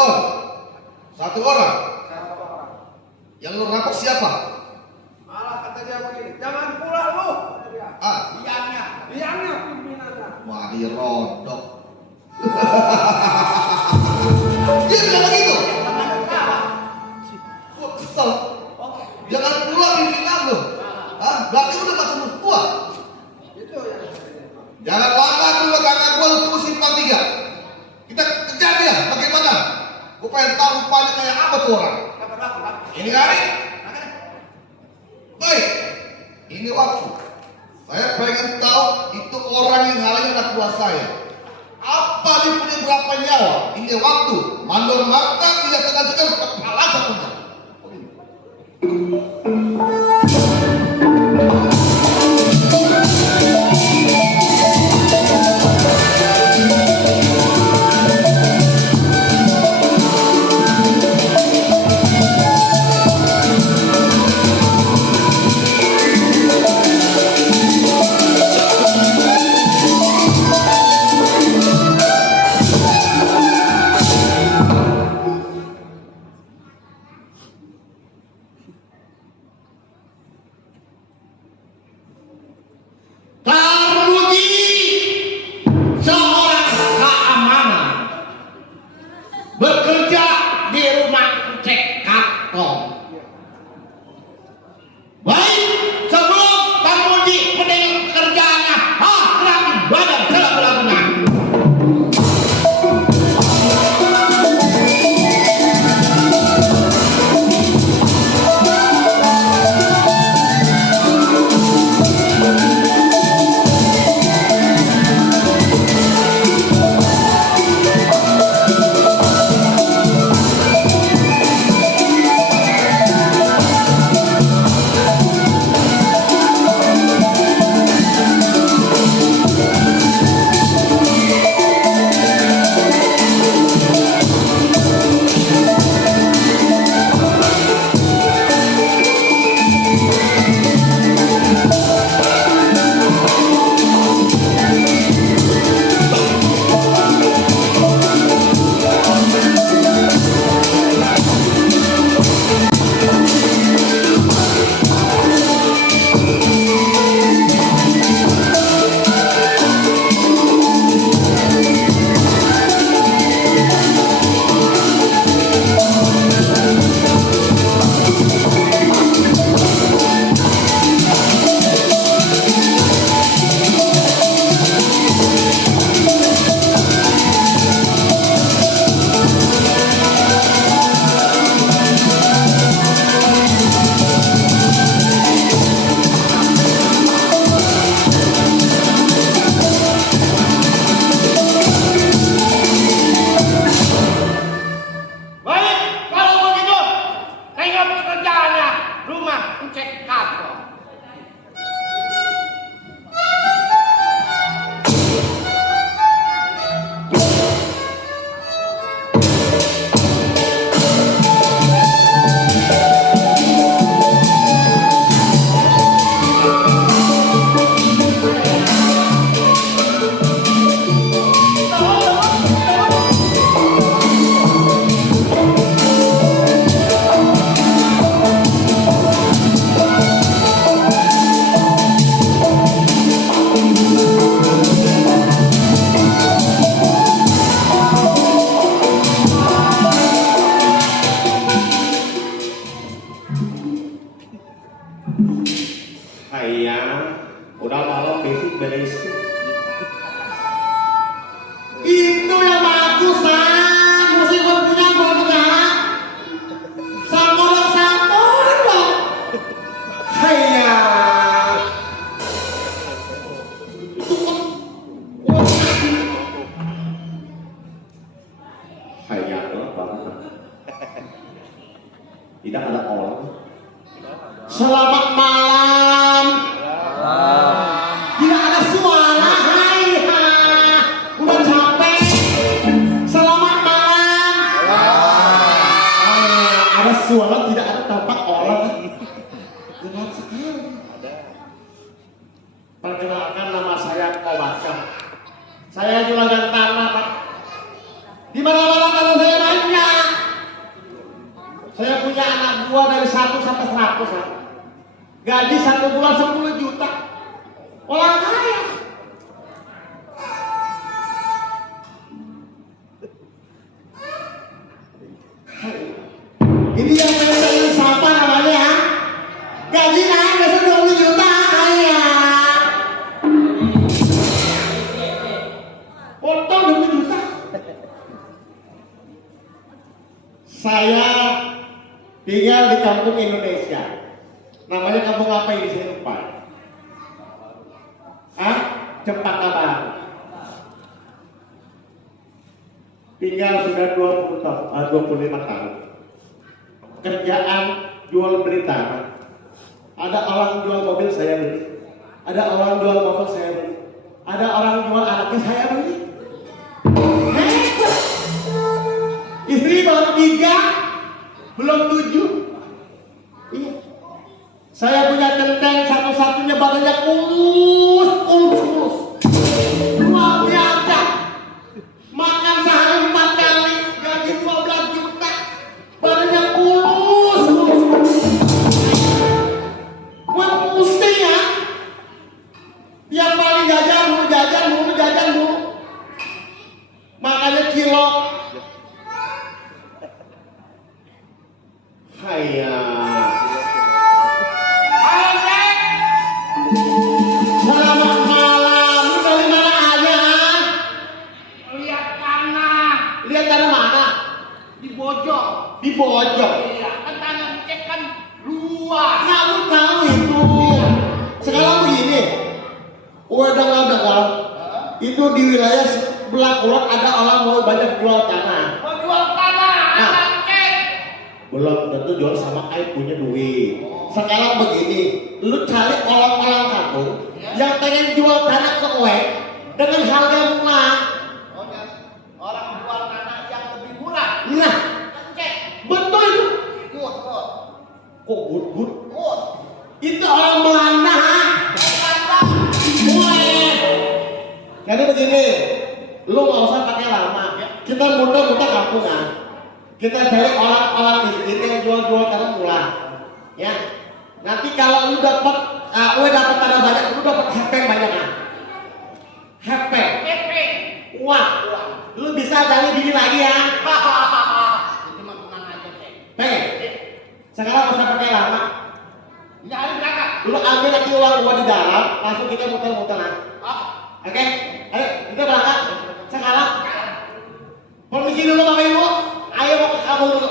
Belum. Satu orang. Yang lu rampok siapa? Malah kata dia begini, jangan pulang lu. Kata dia. Biangnya pimpinannya. Wah, dia rodok. Dia bilang begitu. Gua kesel. Jangan pulang pimpinan lu. Berarti udah gak sembuh gua. Itu yang Jangan lama dulu kakak gua lu tunggu simpang 3. Kita kejar dia. Bagaimana? Gua pengen tahu rupanya kayak apa tuh orang. Ini hari. Baik. Ini waktu. Saya pengen tahu itu orang yang halangin anak buah saya. Apa dia punya berapa nyawa? Ini waktu. Mandor makan tidak segan-segan kepala satunya. Bekerja di rumah cek karton. Baik, sebelum Kang Budi menengok pekerjaannya, berarti badan lagu-lagunya. Udah malam basic beres. Itu yang bagus, San. Musik punya buat negara. Sangolok dong. Haiya. Haiya apa? Tidak ada orang. Selamat malam. Tidak ada suara. Hai. Udah capek. Selamat malam. Ada suara, tidak ada tampak orang. Benar sekali. Perkenalkan, nama saya Kobaca. Saya juragan tanah, Pak. Di mana-mana tanah saya banyak. gua dari 1 sampai 100 ya. Gaji 1 bulan 10 juta. Orang kaya. Ini yang pengen siapa namanya ya? Gaji naik besok 20 juta kaya. Potong 20 juta. Saya tinggal di kampung Indonesia. Namanya kampung apa ini saya lupa. Cempaka Baru. Tinggal sudah 25 tahun. Kerjaan jual beli tanah. Ada orang jual mobil saya beli. Ada orang jual motor saya beli. Ada orang jual anaknya saya beli. Istri baru 3, belum 7. Iya. Saya punya centeng satu-satunya badannya kurus. Uangnya ada. Makan sehari 4 kali, gaji 12 juta. Badannya kurus. Gue pusing ya. Tiap kali jajan mulu. Makanya cilok. Hai. Selamat malam. Lu dari mana aja? Lihat tanah. Lihat tanah mana? Di Bojong. Di Bojong. Iya, kan tanah dicek kan luas. Kamu tahu itu. Sekarang begini. Udah itu di wilayah sebelah kulon ada orang mau banyak jual tanah. Mau jual tanah, Nah. anak cek. Belum tentu jual sama kayak punya duit. Sekarang begini, lu cari orang-orang kampung yang pengen jual tanah ke Uek dengan harga murah. Orang jual tanah yang lebih murah. Nah, Cek. betul itu. Good. Kok good? Itu orang Belanda. Uek. Jadi begini, lu nggak usah pakai lama. Kita muter-muter kampung kan. Kita cari orang-orang miskin yang jual-jual tanah murah. Ya. Nanti kalau lu dapat dapat tanah banyak, lu dapat hepeng banyak kan? Hepeng. Wah, lu bisa cari bini lagi ya. Itu mah tenang aja, Cek. Pengen. Sekarang nggak usah pakai lama. Ini hari berapa? Lu ambil lagi uang gua di dalam, langsung kita muter-muter lah. Oke? Ayo, kita berangkat. Sekarang. Permisi dulu Bapak Ibu. Ayo mau ke kampung dulu.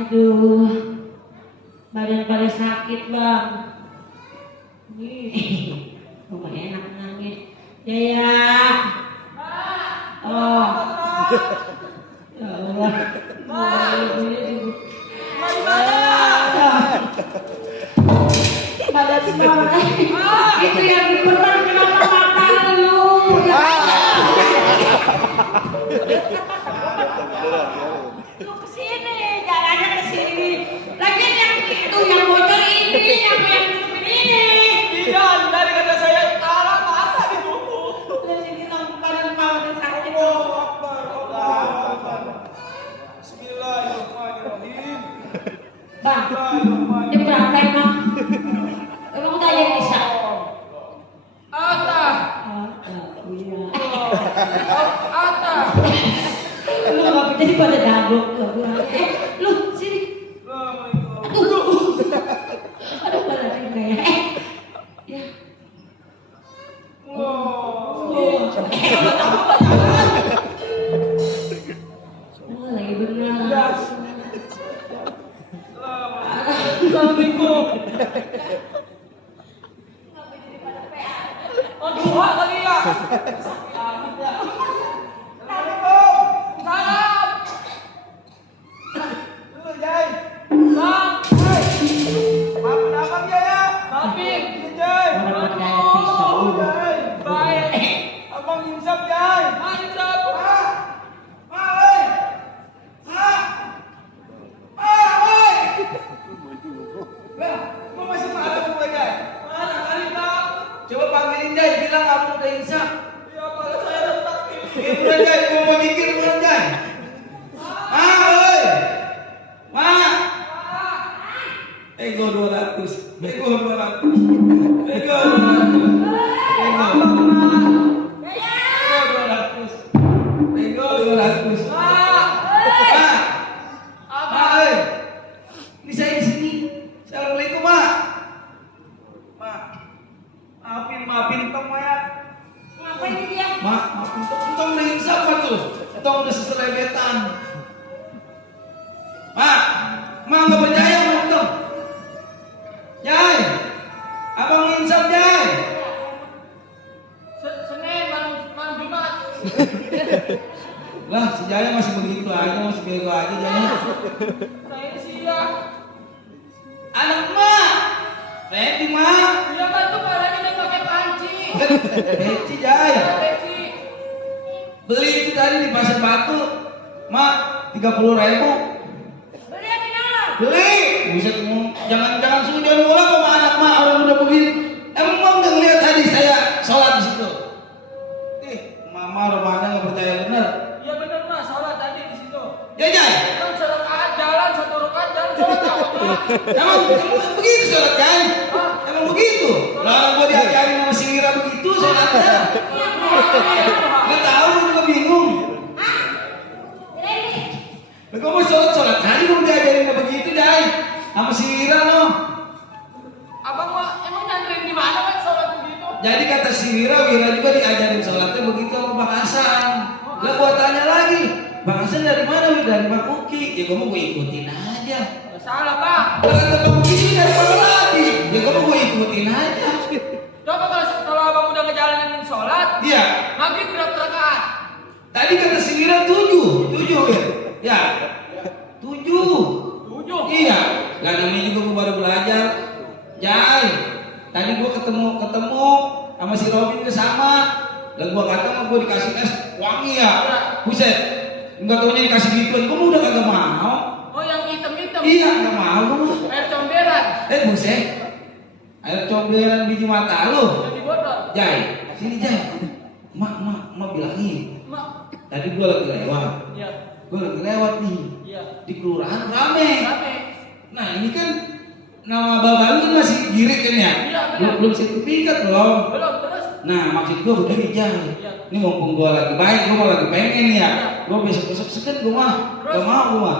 Aduh, badan pada sakit bang. Nih, rumah enak nangis. Jaya. Oh. Ya Allah. Badan semangat. Itu yang diperban kenapa mata lu? Lu kesini, jalannya kesini. Lagian yang itu yang bocor ini, yang ini. Iya, dari kata saya utara masa ditutup. Lu sini badan sakit. Allahu Akbar, Allahu Akbar. Bismillahirrahmanirrahim. Bang, jam berapa emang? Emang udah yang bisa? Atas. Iya. Atas. Lu nggak jadi pada dabok lu sini. Aduh pada enggak ya. Ya. Lagi benar. Assalamualaikum. Abang insaf, Jai. Ma, insaf. Ma, oi. Ma, oi. Lah, kok masih marah sama Jai? Marah kali Bang. Coba panggilin Jai, bilang abang udah insaf. Iya, kalau saya udah takdir. Ini Jai, gua mau mikir bukan Jai. Ma, oi. Ma. Ego 200. Ego 200. Ego 200. Ego 200. Ini saya di sini. Assalamualaikum, Ma. Ma. Maafin Tong, Ma ya. Ngapain ini dia? Ma, maafin Tong udah insaf kan tuh. Tong udah seselebetan. Ma nggak percaya sama Tong. Jai, abang insaf Jai. Senin, malam Jumat. Lah, si Jaya masih begitu aja, masih bego aja Jaya. Saya sih ya. Anak emak, Reti mak, Iya kan tuh palanya udah pakai panci. Reti Jaya. Peci. Beli itu tadi di Pasar Batu, mak 30.000. Beli aja dong. Beli, bisa jangan sujon bola sama anak mak orang udah begini. Emang mau nggak ngeliat tadi saya sholat di situ? Mama rumahnya nggak percaya bener. Iya bener Mas, sholat tadi di situ. Ya Jai, Kan sholat jalan satu rakaat jalan sholat apa? emang begitu sholat Jai? Emang begitu? Lah orang gua diajarin sama si Mira begitu sholatnya. Nggak tahu, gua juga bingung. Lah gua mau sholat tadi gua diajarin sama begitu Jai, sama si Mira no. Abang mah emang nyanterin di mana kan sholat begitu? Jadi kata si Wira juga diajarin sholatnya begitu sama Bang Hasan. Lah gua tanya lagi, Bang Hasan dari mana? Dari Bang Uki. Ya gua mau ikutin aja. Nggak salah Pak. Lah kata Bang Uki sih dari mana lagi? Ya gua mau ikutin aja. Coba kalau abang udah ngejalanin sholat, Iya. maghrib berapa rakaat? Tadi kata si Wira 7 ya. Ya. 7. 7. Iya. Lah namanya juga gua baru belajar. Jai. Tadi gua ketemu sama si Robin ke sama. Lah gua kata mah gua dikasih es wangi ya. Buset. Enggak taunya dikasih gituan. Gua udah kagak mau. Oh yang hitam-hitam. Iya, enggak mau gua. Air comberan. Buset. Air comberan biji mata lu. Yang di botol. Jai, sini Jai. Mak bilangin. Mak. Tadi gua lagi lewat. Iya. Gua lagi lewat nih. Iya. Di kelurahan rame. Rame. Nah, ini kan nama bapak lu kan masih girik kan ya? Iya, benar. Belum sertifikat belum. Belum terus. Nah, maksud gua begini Jai. Iya. Ini mumpung gua lagi baik, gua mau lagi pengen ya. Gua besok seket gua mah. Terus? Gak mau gua mah.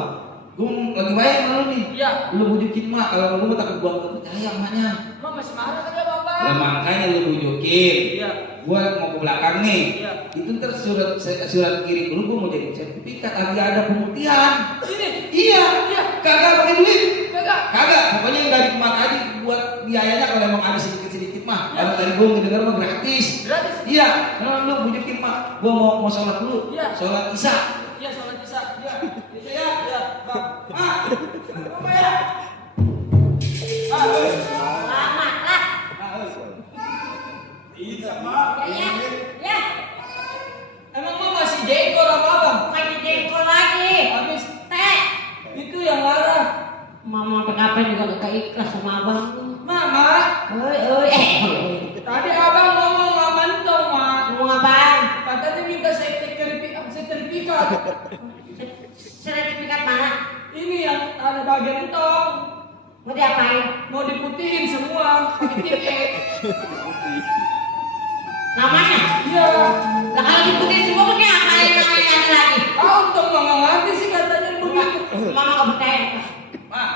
Gua lagi baik sama lu nih. Iya. Lu bujukin mak, kalau gua mah takut gua nggak percaya emaknya. Mak masih marah kan ya bapak? Lah makanya lu bujukin. Iya. Gua mau ke belakang nih. Iya. Itu ntar surat kirim dulu gua mau jadi sertifikat lagi ada pemutihan. Ini. Iya. Iya. Kagak pakai duit. Kagak. Pokoknya yang dari emak tadi buat biayanya kalau emang ada sedikit mah. Kalau tadi gua ngedenger mah gratis. Gratis. Iya, lu bujukin mak. Gua mau sholat dulu. Iya. Sholat isya. Iya sholat isya. Iya. Isya ya. Iya. Bang. Apa ya? Selamat lah. Iya, mak. Ya. Emang mak masih jengkol apa bang? Masih jengkol lagi. Habis Teh. itu yang larang. Mama kenapa juga gak ikhlas sama abang tuh. Mama. Oi. Tadi abang ngomong aman tuh mak. Ngomong apaan? Katanya minta sertifikat. Sertifikat mana? Ini yang ada bagian tong. Mau diapain? Mau diputihin semua pakai tiket. Namanya? Iya. Lah kalau diputin semua pakai apa yang namanya ada lagi? Ah untung nggak ngerti sih katanya begitu. Mama gak percaya. Mak,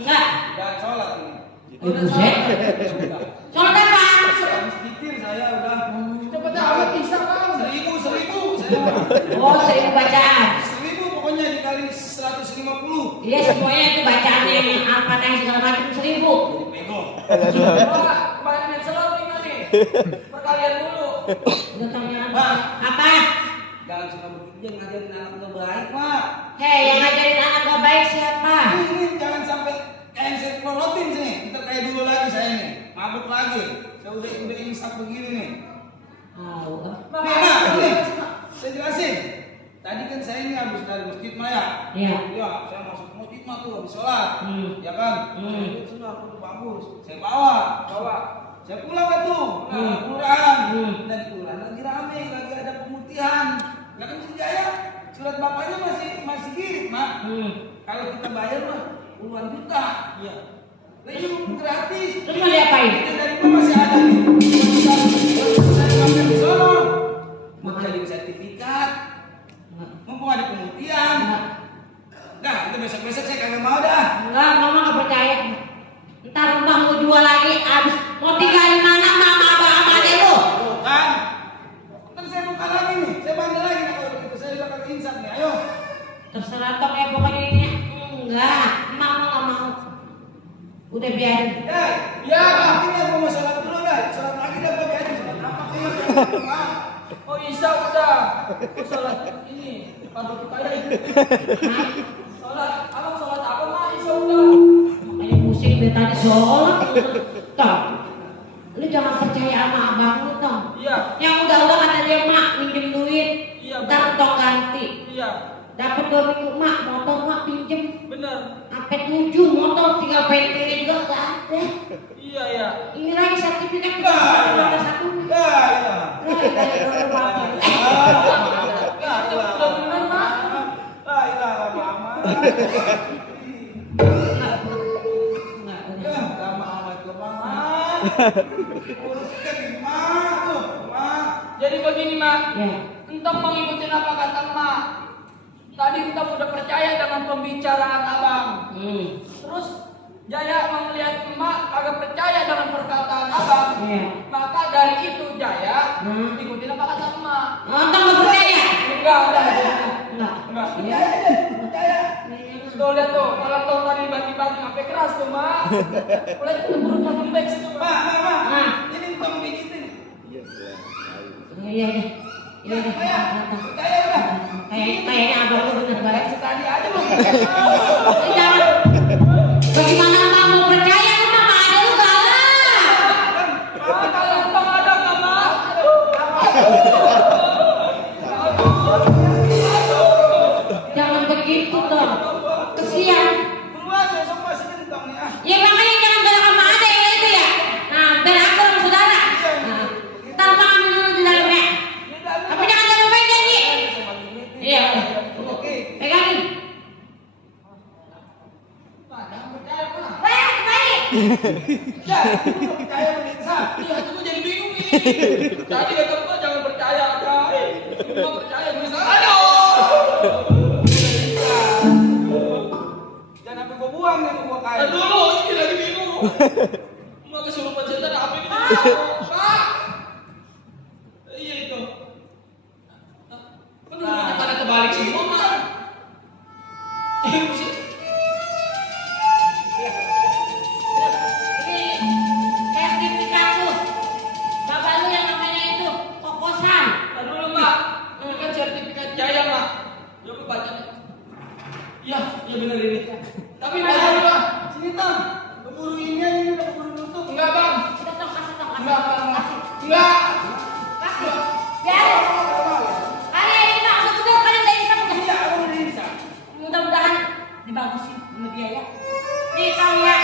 Enggak. jangan sholat ini. Buset. Sholat apaan? Sedikit saya udah. Cepet amat bisa bang. 1000. Oh, sering bacaan. 1000 pokoknya dikali 150. Iya, semuanya itu bacaannya yang apa yang segala macam 1000. Bego. Wah, kebanyakan selot nih. Perkalian dulu. Lu tanya apa? Jangan suka begitu, jangan ngajarin anak nggak baik, Mak. Hei, yang ngajarin anak gak baik siapa? Ini jangan sampai kayak yang saya pelorotin sini. Ntar kayak dulu lagi saya nih, mabuk lagi. Saya udah insaf begini nih. Nih, saya jelasin. Tadi kan saya ini habis dari masjid Maya. Iya. Iya, saya masuk ke masjid mah tuh habis sholat. Ya kan? Saya sudah aku bagus. Saya bawa. Saya pulang ke tuh, kelurahan. Dan kelurahan lagi rame, lagi ada pemutihan. Nggak kan Masjid Jaya, surat bapaknya masih kirim, Mak. Kalau kita bayar mah puluhan juta. Iya. Nah ini gratis. Terus mau diapain? Ini dari gua masih ada nih. Saya di sono. Mau jadi sertifikat. Mumpung ada pemutihan. Nah, itu besok-besok saya kagak mau dah. Enggak, mama nggak percaya. Ntar rumah mau jual lagi, abis mau tinggal di mana mama abang aja lu? Kan? Ntar saya buka lagi nih, saya bandel lagi nih kalau begitu. Saya udah kagak insaf nih, ayo. Terserah tong ya pokoknya ini. Enggak, mama nggak mau. Udah biarin. Ya, Bang, ini aku mau sholat dulu dah. Sholat lagi dah, gue biarin sholat apa kayak. Oh Isa udah. Oh sholat ini. Padu kaya itu. Sholat, abang sholat apa mah? Isa udah. Makanya pusing dari tadi sholat. Tong, lu jangan percaya sama abang lu tong. Iya. Yang udah kata dia mak minjem duit. Iya. Ntar tong ganti. Iya. Dapat 2 minggu mak motor mak pinjem. Bener. Sampai 7 motor tinggal PT juga nggak ada. Iya ya. Ini lagi sertifikat kita ada satu. Jadi begini mak, Ya. entah mengikuti apa kata mak. Tadi kita udah percaya dengan pembicaraan abang. Terus Jaya melihat emak agak percaya dengan perkataan abang. Iya. Maka dari itu Jaya ikutin apa kata emak. Nonton nggak percaya? Enggak. Enggak. Percaya. Tuh lihat tuh, kalau tuh tadi bagi-bagi sampai keras tuh mak. Lihat tuh burung makin baik situ mak. Ini tong pijitin. Iya. Percaya udah. Kayaknya abang lu bener banget. Tadi aja Bang. Jangan. Bagaimana abang mau percaya lu mama ada lu galak. Kalau abang ada nggak mak? Jangan begitu dong. Kesian. Buruan besok masih gentong ya. Ya makanya jangan galak sama ada ya itu ya. Nah, biar aku sama saudara. Ntar bang ambil dulu di dalamnya. Tapi jangan terlalu baik janji. Iya. Oke. Pegangin. Ya, percaya menisa. Iya, itu gua jadi bingung ini. Tadi kata gua jangan percaya aja. Gua percaya bisa. Jangan sampai gua buang nih gua kaya. Dulu ini lagi bingung. Mau kesurupan setan apa ini? Pak. Iya itu. Menurutnya pada terbalik semua, Mak. Ini sertifikat lu. Bapak lu yang namanya itu kokosan. dulu, Mak. Ini kan sertifikat Jaya, Mak. Coba baca. Iya benar ini. Tapi baca Pak. Sini Tom, keburu ini udah keburu nutup. Enggak, Bang. Udah tong kasih tong Enggak, kasih. Bang. Kasih. Enggak. Kasih. Biarin. Kalian ini tak betul kalian udah bisa udah. Iya, aku udah bisa. Mudah-mudahan dibagusin sama dia ya. Nih tong ya.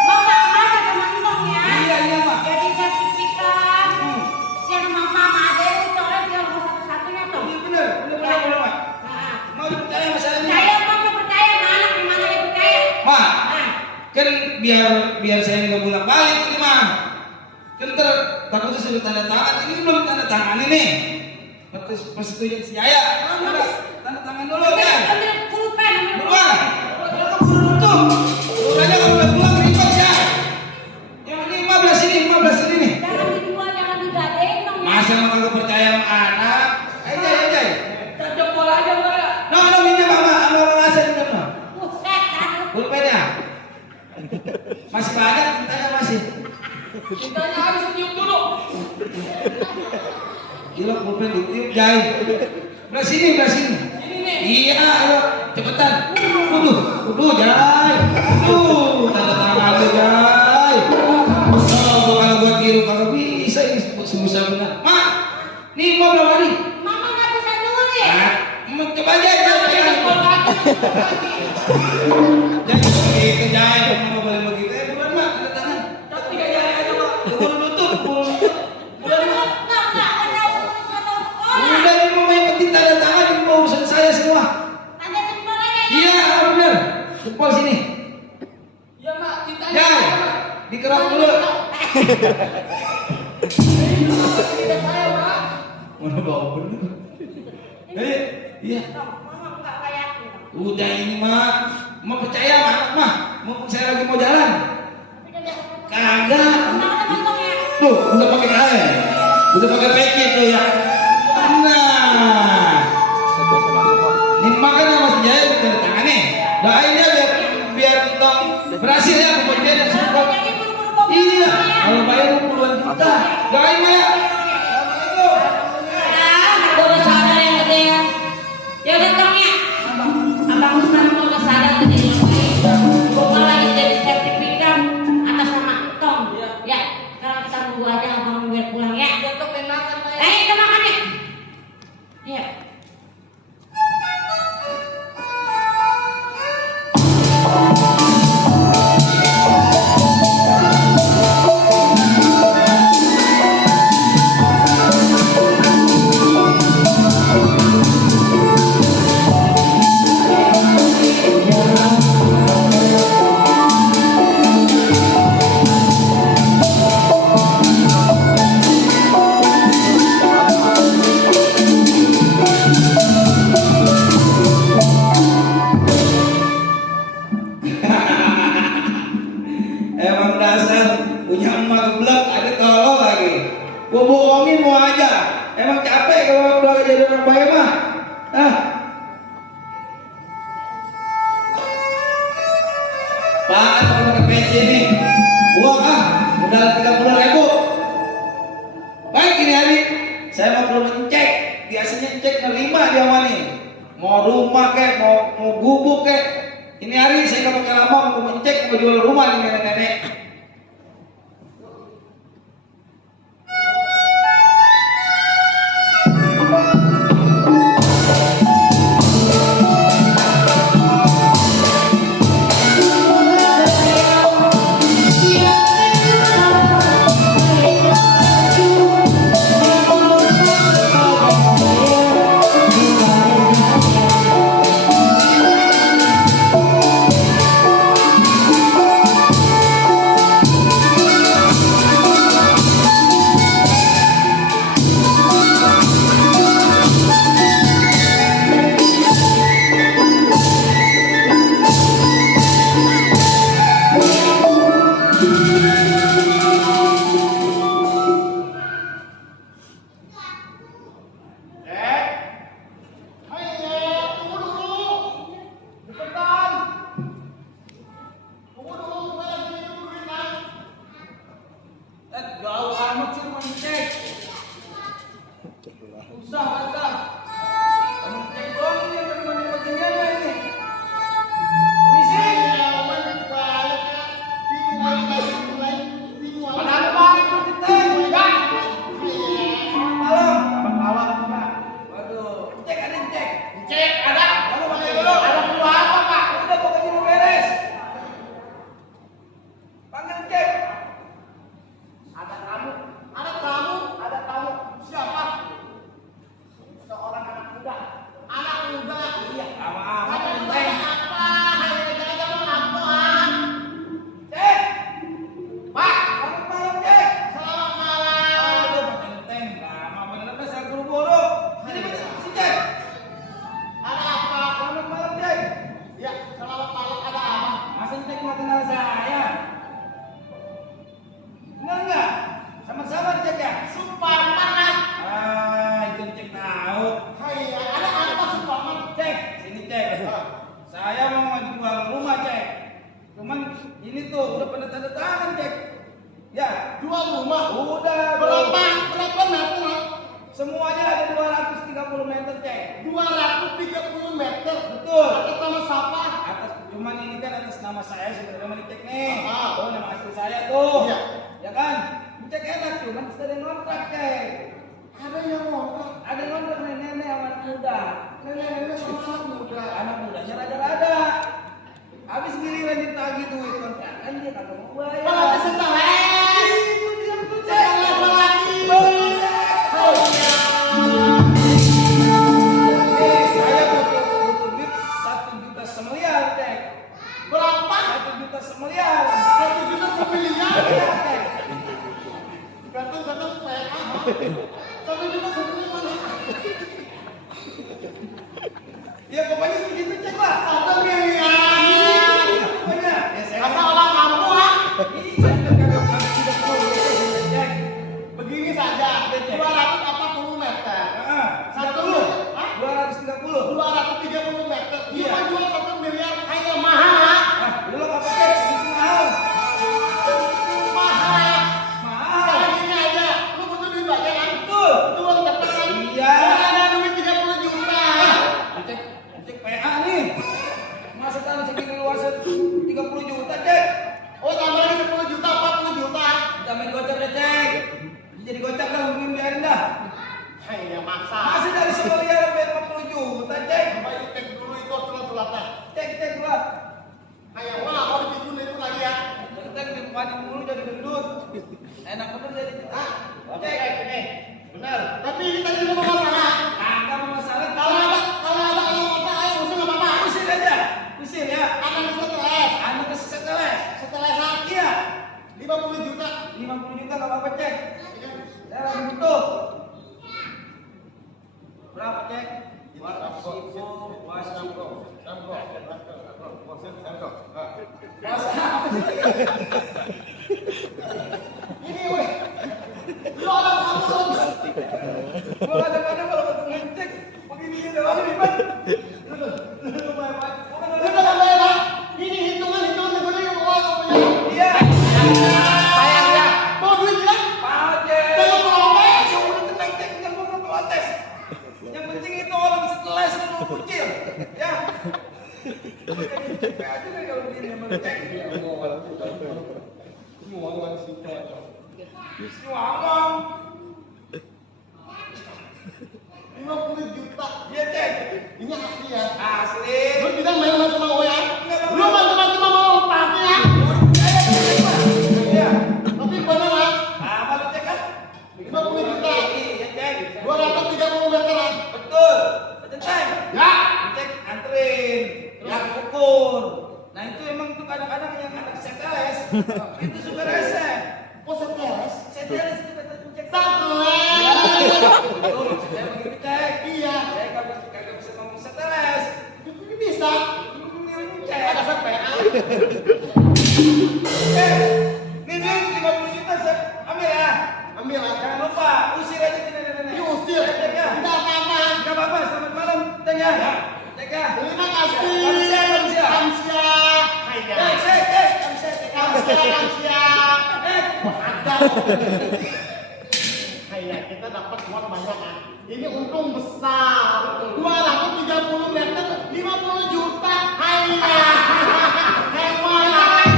Mama ada sama tong ya. Iya, Mak. Jadi sertifikat. Siapa mama sama ada itu orang dia nomor satu-satunya tong. Iya benar, Mak. Nah, Mau dipercaya masalah ini. saya mau percaya sama anak gimana dia percaya. Mak, Nah, kan biar saya nggak bolak balik ini Mak. Kan takutnya sudah tanda tangan, ini belum tanda tangan ini. Persetujuan si Jaya. Tanda tangan dulu ya. ambil pulpen, ambil Buruan. Udah keburu nutup. Udah kalau udah pulang ribet ya. Yang ini 15 ini nih. jangan dijual, jangan digadein dong ya. Masa mau kagak percaya sama anak? Ayo. Cancok bola aja enggak ya? No, minjem sama orang asal minjem no. Buset, kan. Pulpennya. Masih banyak tintanya masih. Cintanya habis tiup dulu. Gila pulpen ditiup Jai. Belah sini. Ini nih. Iya, ayo cepetan. Udah Jai. Tanda tangan lu Jai. Oh, kalau buat tiru kagak bisa ini susah benar. Mak, Jadi kejaya kamu nggak boleh begitu. Buruan mak, tanda tangan. Tapi kayak aja Pak. Buru nutup, buru nutup. Buruan mak. Enggak tahu sekolah. Udah ini mau yang penting tanda tangan, ini mau urusan saya semua. Tanda jempol aja ya. Iya, benar. Jempol sini. Ya mak, ditanya. Ya, dikerok dulu. Tidak saya Pak. Mana bau bener? Iya. Mama enggak kayak gitu. Udah ini mak, mau percaya sama anak mah, mau saya lagi mau jalan. Tapi dia enggak Kagak. potong ya. Tuh, udah pakai kain, udah pakai peci tuh ya. Nah, ini makanya Mas Jaya tanda tangan nih. Doain dia biar tong berhasil ya pembelian dan support. Jadi buru-buru bawa Iya, ya. kalau bayar puluhan juta. Doain Maya. Gue udah sadar yang gede ya. Ya udah Tong ya. Abang sekarang gue udah sadar tuh jadi yang baik. Gue malah jadi sertifikat atas nama Tong. Ya, sekarang kita tunggu aja abang biar pulang ya. Ya Tok enakan Pak. Kita makan ya. Iya. Emang dasar punya emak geblek, ada tolol lagi. Gua bohongin mau aja. Emang capek kalau belaga jadi orang baik mah. Ah. Pak, pakai pakai peci nih. Buang ah, udah 30.000. Baik ini hari, saya mau perlu ngecek. Biasanya cek nerima dia mah nih. Mau rumah kek, mau gubuk kek. Ini hari saya nggak pakai lama mau ngecek mau jual rumah nih nenek-nenek. Jauh amat sih rumah cek. Usah kata. Kamu cek doang ini yang dari mana bagian ini. Misi. Padahal Pak itu cek. Ya. Malam. Malam Pak. Waduh, cek ada cek. Cek ada. Kamu pakai dulu. Ada perlu apa Pak? Udah pokoknya mau beres. Panggil cek. Ada tamu. Siapa? Seorang anak muda. Iya. Apa? Cek. Pak, selamat malam cek. Aduh, Pak Centeng. Lama bener saya buru-buru. Sini si cek. Selamat malam cek. Masa cek nggak kenal saya? Kenal nggak? Sama-sama cek ya. Itu cek tahu. Cek, sini cek. Saya mau jual rumah cek. Cuman ini tuh udah pada tanda tangan cek. Ya, udah. Berapa meter? Semuanya ada 230 meter cek. 230 meter. Betul. Atas nama siapa? Atas cuman ini kan atas nama saya sudah ada cek nih. Ah. Oh, nama asli saya tuh. Iya. Ya kan? Cek enak cuman sudah ada yang ngontrak cek. Ada yang ngontrak. Ada yang ngontrak nenek-nenek anak muda. nenek sama anak muda. Anak mudanya rada-rada. Habis giliran ditagih duit kontrakan dia kagak mau bayar. Kalau setelah Itu dia tuh cek. Saya butuh duit 1 juta semiliar cek. berapa? 1 juta semiliar. 1 juta semiliar. Iya cek. Gantung PA. 1 juta semiliar. Ya pokoknya segitu cek lah. 1 miliar. Pokoknya. Ya saya Kata orang kampung ah. Iya, kagak tidak perlu cek. Begini saja, 240 meter. Heeh. 1 hah? 230. 230 meter. Dia Iya. jual 1 miliar kayak mahal. Ah, dulu apa cek segitu mahal. Mahal. Mahal. Ini aja, lu butuh duit banyak kan? Betul. Itu uang dapat kan? Iya. Ada duit 30 juta. Cek PA nih. Masa tanah segini luas 30 juta cek. Oh, tambah lagi 10 juta, 40 juta. Kita main gocap deh cek. Jadi gocap dah, mungkin biarin dah. Hai, ya masa. Masih dari semiliar sampai 50 juta cek. Coba itu cek dulu itu surat-suratnya. Cek gua. Kayak wah, kalau ditipu itu lagi ya. Kita di panik mulu jadi gendut. Enak bener jadi. Ah, cek ini. Benar. Tapi ini tadi lu masalah. Kagak mau masalah. Kalau ada orang apa, ayo usir nggak apa-apa. Usir aja. Usir ya. Akan setelah Anu ke setelah. saat Iya. 50 juta. 50 juta nggak apa-apa cek. Saya lagi butuh. Berapa cek? 200. Ini weh. Lu orang kampung. Gua kadang-kadang kalau ketemu cek begini doang ribet. Lu bayar Pak. Lu udah bayar. Ini hitungan negara yang mau punya. Iya. Bayar ya. Mau duit ya? Pak cek. Jangan protes. Yang udah tenang cek, jangan gua mau protes. Yang penting itu orang setelah seluruh kucil, ya. Kayak aja nih kalau begini sama cek. Ngomong. 50 juta. Iya cek. Ini asli ya. Asli. Lu tidak main-main sama gue ya? Lu macam-macam mau pakai ya? Iya. Tapi bener ya? Apa lu cek kan? 50 juta. Iya cek. 230 meteran. Betul. Cek. Ya. Cek anterin. Yang ukur. Nah itu emang tuh kadang-kadang yang anak seteles itu suka rese. Oh, seteles. Seteles itu kata cek. Seteles. Betul. Saya begitu cek. Iya. Saya kagak bisa ngomong seteles. Ini bisa. Cek. Ada sampai. Ini 50 juta saya ambil ya. Ambil ya. Jangan lupa usir aja nenek-nenek. Diusir. Cek ya. Tidak apa-apa. Enggak apa-apa. Selamat malam. Cek ya. Cek ya. Terima kasih. Kamsia. Kamsia. Cek. Kamsia. Ada. Hai, kita dapat uang banyak kan. Ini untung besar. 230 meter 50 juta. Hai. Hemat.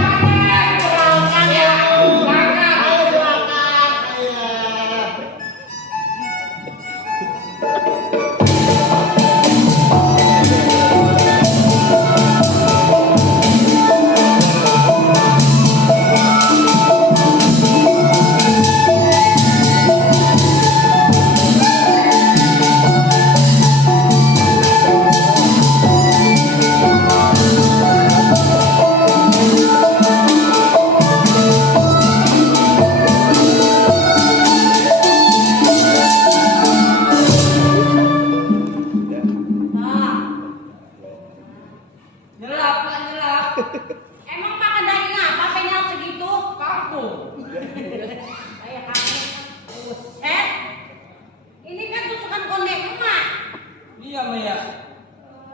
Silakan ya. Ayo silakan. Ayo. Nyelap, Pak, nyelap. Emang makan daging apa penyal segitu? Kampung. Kayak kamu. Buset. Ini kan tusukan konde emak. Iya, Maya.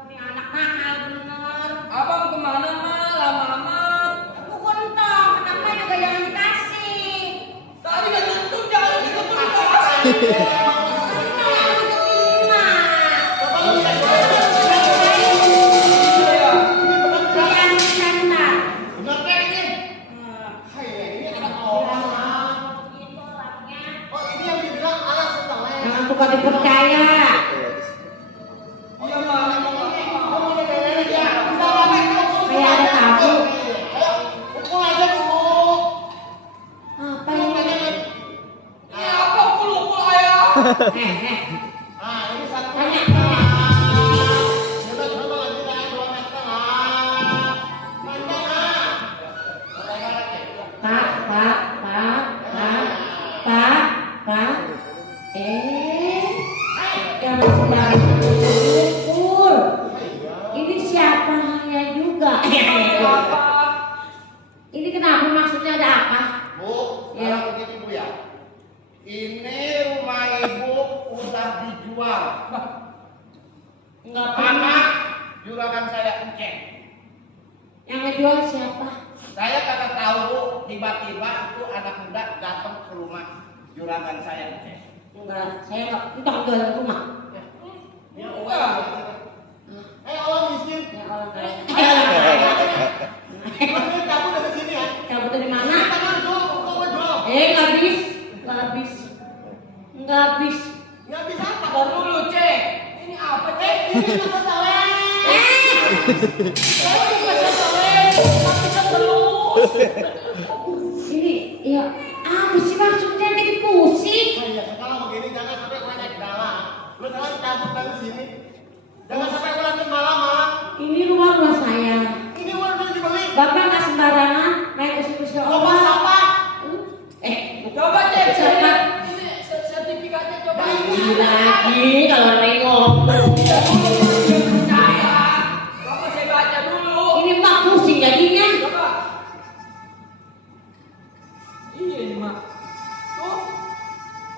Ini anak nakal bener. Abang kemana, Ma? Lama amat. Aku gontong, kenapa juga jangan dikasih? Tadi kan tutup, jangan ditutup, dikasih. Kenapa aku terima? Iya. Jangan standar. Benar kan ini? Hai, ini ada orang. Gitu orangnya. Oh, ini yang dibilang anak setelah. Jangan suka dipercaya. Iya Nah, ini 1 Tanya. meter. Coba lagi dah 2 meter lah. Panjang lah. Pak. Jangan sembarangan ukur. Ini siapa ya juga? Ini kenapa maksudnya ada apa? Bu, Ya. kalau begini Bu ya. Ini rumah Ibu udah dijual. Enggak Mana pernah. juragan saya cek. Yang ngejual siapa? Saya kagak tahu Bu, tiba-tiba itu anak muda datang ke rumah juragan saya cek. Enggak, saya enggak jualan rumah. Ya uang. Orang miskin. Ya Allah. Masih cabut dari sini ya. Cabut dari mana? Tangan jual, kok jual? Nggak habis. Nggak habis. Nggak bisa apa? Tar dulu, Cek. Ini apa, Cek? Ini apa salah? Saya bukan sasaran, tapi terus. Ini, ya, apa sih maksudnya bikin pusing? Nah, ya, kalau begini jangan sampai gue naik dalam. Lu jangan cabut dari sini. Jangan sampai gue nanti malam-malam. Ini rumah saya. Ini uang udah dibeli. Bapak nggak sembarangan main usul-usul Bapak siapa? Coba, Cek. Siapa? Ini sertifikatnya coba. Ini lagi kalau nengok. Bapak saya baca dulu. Ini mak pusing jadinya. Coba. Iya, ini, Mak. Tuh,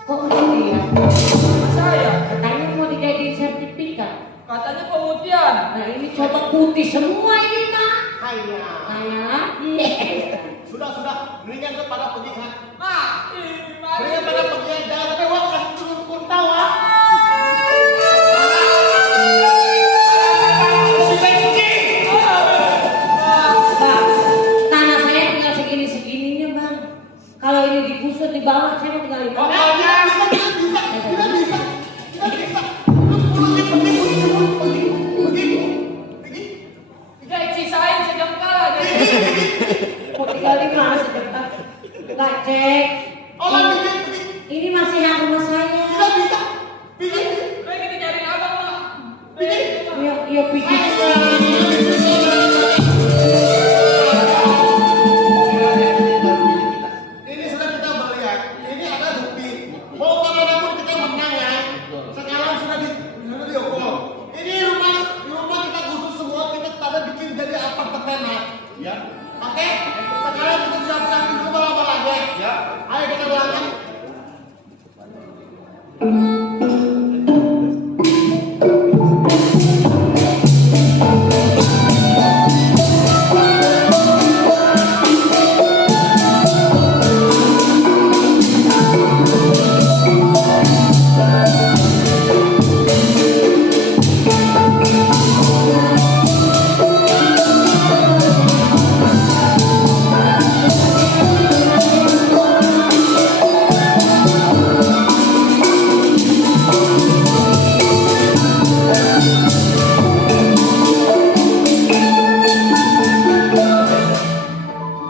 Kok begini ya? saya. Katanya mau dijadiin sertifikat. Katanya pemutihan. Nah ini coba putih semua ini mak. Hanya. Tanya lagi. Sudah. Mendingan lu pada pergi kan. Mak, Mendingan pada pergi aja. Tapi uang kasih turun tahu ah. Bang, tanah saya tinggal segini-segininya bang. Kalau ini digusur di bawah, saya mau tinggal di bawah. gaji saya sejengkal aja. Mau tinggal di mana sedekat? Enggak cek. Ini masih hak rumah saya. Mereka dicariin abang, Mak. Ya pikir. Ini sudah kita melihat. Ini ada bukti. Mau kemanapun kita menang ya. Sekarang sudah dihukum. Ini rumah kita khusus semua kita tanda bikin jadi apartemen ya. Oke. Sekarang kita siapkan dulu bala lagi. Ya. Ayo kita berangkat.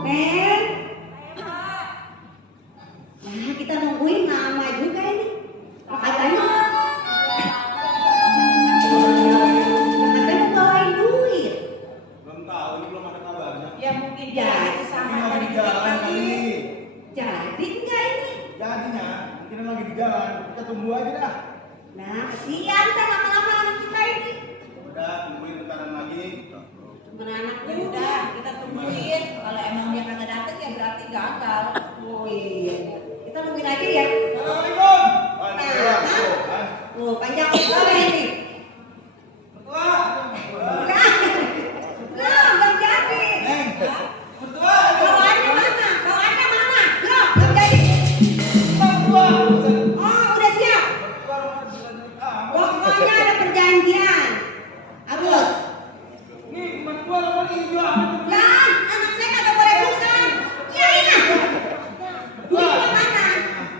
Men. Nah, kita nungguin lama juga ini. Katanya bawain duit. Belum tahu, ini belum ada kabarnya. Ya mungkin jadi sama Ini lagi dari di jalan tadi. kali. Jadi enggak ini? Jadinya, mungkin lagi di jalan. Kita tunggu aja dah. Nah, kesian kan lama-lama anak kita ini. Udah, tungguin bentaran lagi. Temen anak udah, kita tungguin. Kalau emang dia kagak datang ya berarti gagal. Oh iya. Kita tungguin aja ya. Assalamualaikum. Oh, panjang sekali ini. Nah, belum jadi. Kawannya mana? Belum jadi. Oh, udah siap. Pokoknya ada perjanjian. Agus. Nih, mertua nomor ini juga. Lah, anak saya kagak boleh susah. Ya ini. Duit mana?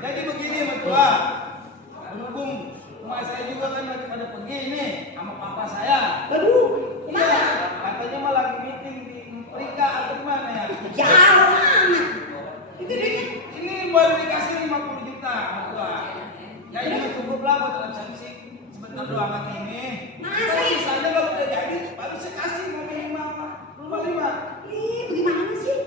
Jadi begini, mertua. Berhubung rumah saya juga kan lagi pada pergi nih sama papa saya. Aduh, Iya, mana? katanya mah lagi meeting di Amerika atau di mana ya? Jauh amat. Itu duitnya. Ini baru dikasih 50 juta, mertua. Ya ini untuk berapa dalam sanksi sebentar doang ini? Masa Tapi ya? saja kalau udah jadi, baru saya kasih mobil 5, rumah 5. Ih, bagaimana sih?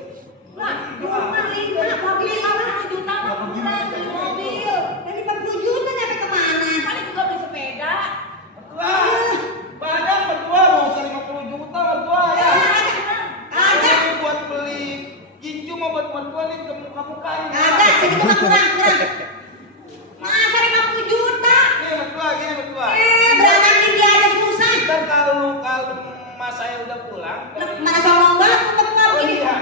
Lah, rumah 5, mobil 50 juta mah kurang beli mobil. Dari 50 juta nyampe kemana? Paling juga beli sepeda. Mertua, badan mertua mau usah 50 juta mertua ya. Ada. Ini buat beli ginju mau buat mertua nih ke muka-muka ini. Ada, segitu mah kurang. Masa 50 juta? Ini mertua, gini mertua. Berangkatin dia aja susah. Ntar kalau mas saya udah pulang, Mana sombong banget untuk oh ini. iya.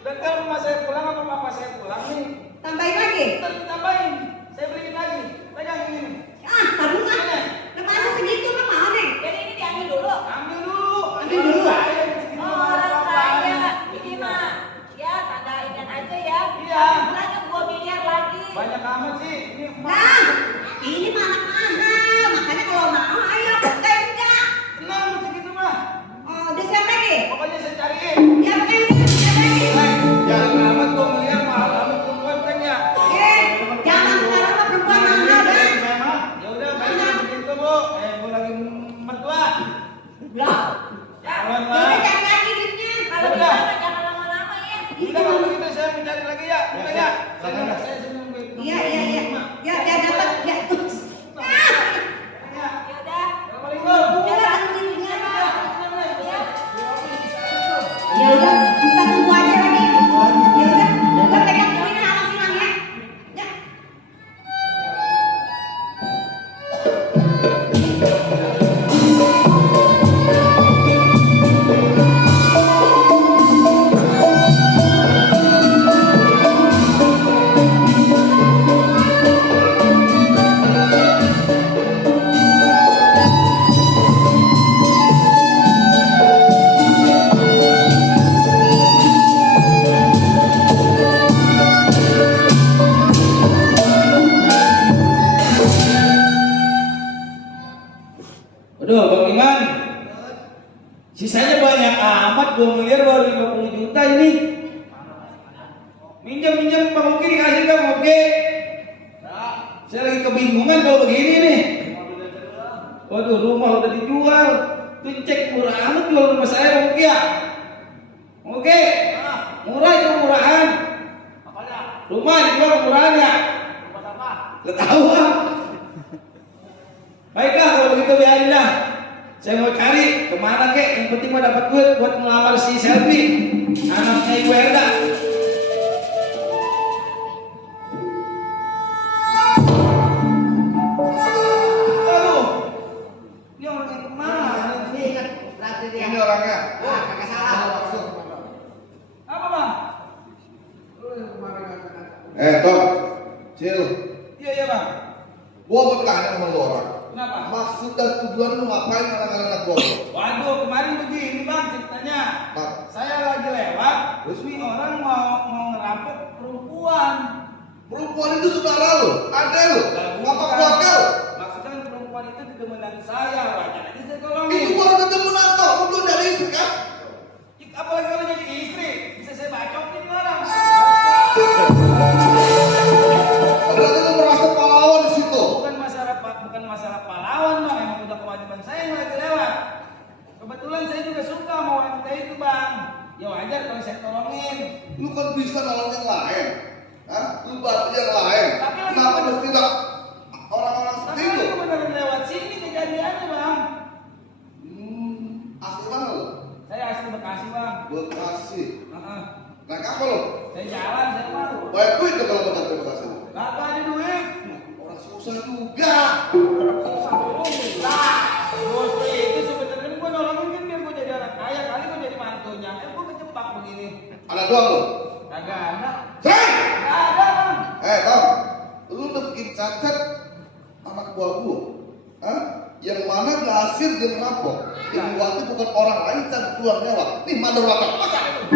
Dan kalau mas saya pulang atau papa saya pulang nih, Tambahin lagi. ntar ditambahin, saya beliin lagi. Pegang ini. Ah, tabung ah. Nah, masa segitu mah mau nih. Jadi ini diambil dulu. Ambil dulu. Ambil dulu. Saya di sini Oh, mau ada orang apa-apaan. kaya. Ini mah. Ya, tanda ingat aja ya. Iya. Bulannya 2 miliar lagi. Banyak amat sih. Ini Nah, ini mah anak mahal. Makanya kalau mau ayo enggak. tenang segitu mah. Oh, udah siap lagi? Pokoknya saya cariin. Ya pokoknya udah siap lagi. Jangan amat 2 miliar mahal amat perempuan kan ya. Jangan sekarang mah perempuan mahal dah. Ya udah baik begitu bu. Bu lagi mertua. Lah, Jangan ya udah lah. cari lagi duitnya. Kalau bisa mah jangan lama-lama ya. Udah kalau begitu saya mencari lagi ya. Udah ya. Saya senang begitu. Iya. Ya, biar dapat ya. Ya. Ya udah. Assalamualaikum. Ya, duitnya. Ya. Ya udah, kita tunggu aja lagi. Ya udah pegang duitnya harus hilang ya. Ya. Aduh, Bang Iman. Sisanya banyak amat, 2 miliar baru 50 juta ini. Minjam Bang Oki dikasih kan Oki. Saya lagi kebingungan kalau begini nih. Waduh, rumah udah dijual. Tuh cek murah amat jual rumah saya Bang Oki ya. Oke, murah itu murahan. Rumah dijual murahan ya. Gak tahu ah. Baiklah kalau begitu biarin dah. Saya mau cari kemana kek, yang penting mah dapat duit buat melamar si Selvi, anaknya Ibu Erda. Aduh, ini orang yang kemana? Ini orangnya. Apa bang? Tom, Cil, Iya bang. gua mau tanya sama lu orang. Kenapa? Maksud dan tujuan lu ngapain anak-anak gua? Waduh, kemarin begini bang ceritanya. Bang, Saya lagi lewat, terus nih orang mau ngerampok perempuan. perempuan itu saudara lu, ada lu, apa Bukan. keluarga lu? Maksudnya perempuan itu dedemenan saya, wajar aja saya Itu tolongin. baru ketemu nato, lu belum jadi istri kan? Apalagi kalau jadi istri, bisa saya bacokin orang. Berarti lu merasa pahlawan di situ. Bukan masalah pahlawan bang, emang udah kewajiban saya yang lagi lewat. Kebetulan saya juga suka sama wanita itu bang. Ya wajar kalau saya tolongin. Lu kan bisa nolong yang lain, Hah? Lu bantu yang lain. Tapi lagi Kenapa bener. mesti tidak orang-orang Tapi seperti itu? itu beneran lewat sini kejadiannya bang. Asli mana lu? Saya asli Bekasi bang. Bekasi. Heeh. Naik apa lu? Saya jalan, saya mau. Banyak duit tuh kalau mau nyampe Bekasi. Gak ada duit. Orang susah juga. Bos itu sebenarnya gue nolongin kan biar gue jadi orang kaya, kali gue jadi mantunya. Gue kejebak begini. Ada doang lu. Kagak ada. Seng! Gak ada bang. Tom, lu udah bikin cacat anak buah gua. Hah? Yang mana berhasil dia merampok. Yang waktu bukan orang lain dan keluar nyawa. Nih mandor watak. Masa itu?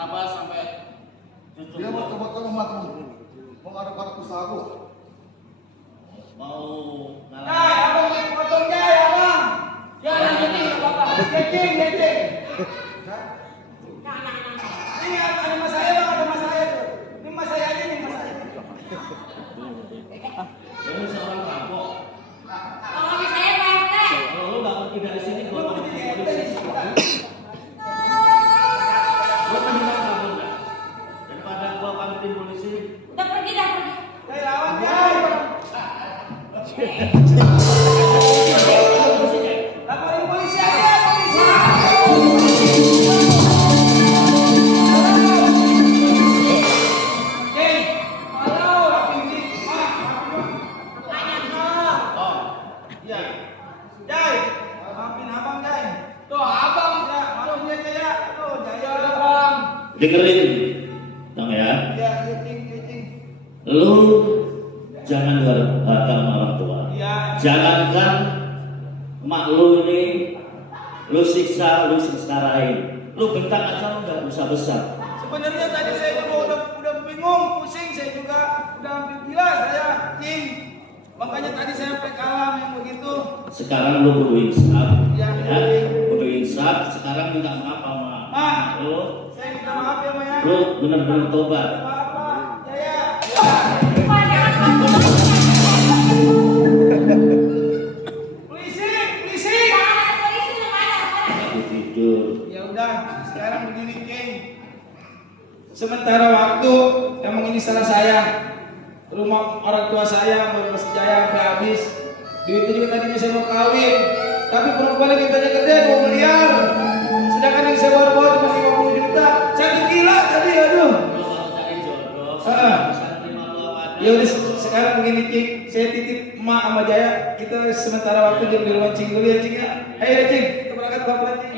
Kenapa sampai cucu Dia mau coba emakmu, mau ada usaha gua. mau Jai, ngalah? abang mau potong Jai, abang. Ya lanjutin nggak apa-apa. Gecing. Nah. Ini ada mas saya bang, ada mas saya tuh. Ini mas saya aja nih, mas saya. Ini seorang perampok. Tolongin saya Pak RT. Kalau lu nggak pergi dari sini, gua mau Jadi pergi ente polisi. di sekitar. Gua mendingan kabur dah. Daripada gua pamitin polisi. Udah pergi dah pergi. Jai lawan Jai. Laporin polisi aja, polisi. Jai, halo, rapin dik, mak. Oh, iya. Jai, maafin abang Jai. Tuh abang ya, maafin dia Jaya. Tuh Jaya abang. Dengerin dong ya, Ya, gecing. lu jangan durhaka sama orang tua. Iya. Jangankan mak lu ini, lu siksa, lu sengsarain, lu bentak aja lu nggak usah besar. Sebenarnya tadi saya juga udah bingung, pusing, saya juga udah hampir gila saya, Cing. Makanya tadi saya sampai kalam yang begitu. Sekarang lu kudu insaf, Ya, ya, kudu insaf. Sekarang minta maaf sama Ma. lu, Saya minta maaf ya, Ma ya. lu bener-bener tobat. Maaf, Ma. Jaya. Polisi. Aku tidur. Ya udah, sekarang begini, Cing. Sementara waktu, emang ini salah saya. Rumah orang tua saya masih jaya sampai habis. Duitnya juga tadinya saya mau kawin, tapi perempuan yang mintanya gede 2 miliar. Sedangkan yang saya bawa cuma 50 juta. Saya gila tadi, aduh. Lu kalau cari jodoh, Ah. bisa terima lu apa adanya. Ya udah sekarang begini, Cing. Saya titip emak sama Jaya. Kita sementara waktu jam di rumah Cing dulu ya, Cing ya. Ayo Cing, kita berangkat pelan-pelan, Cing.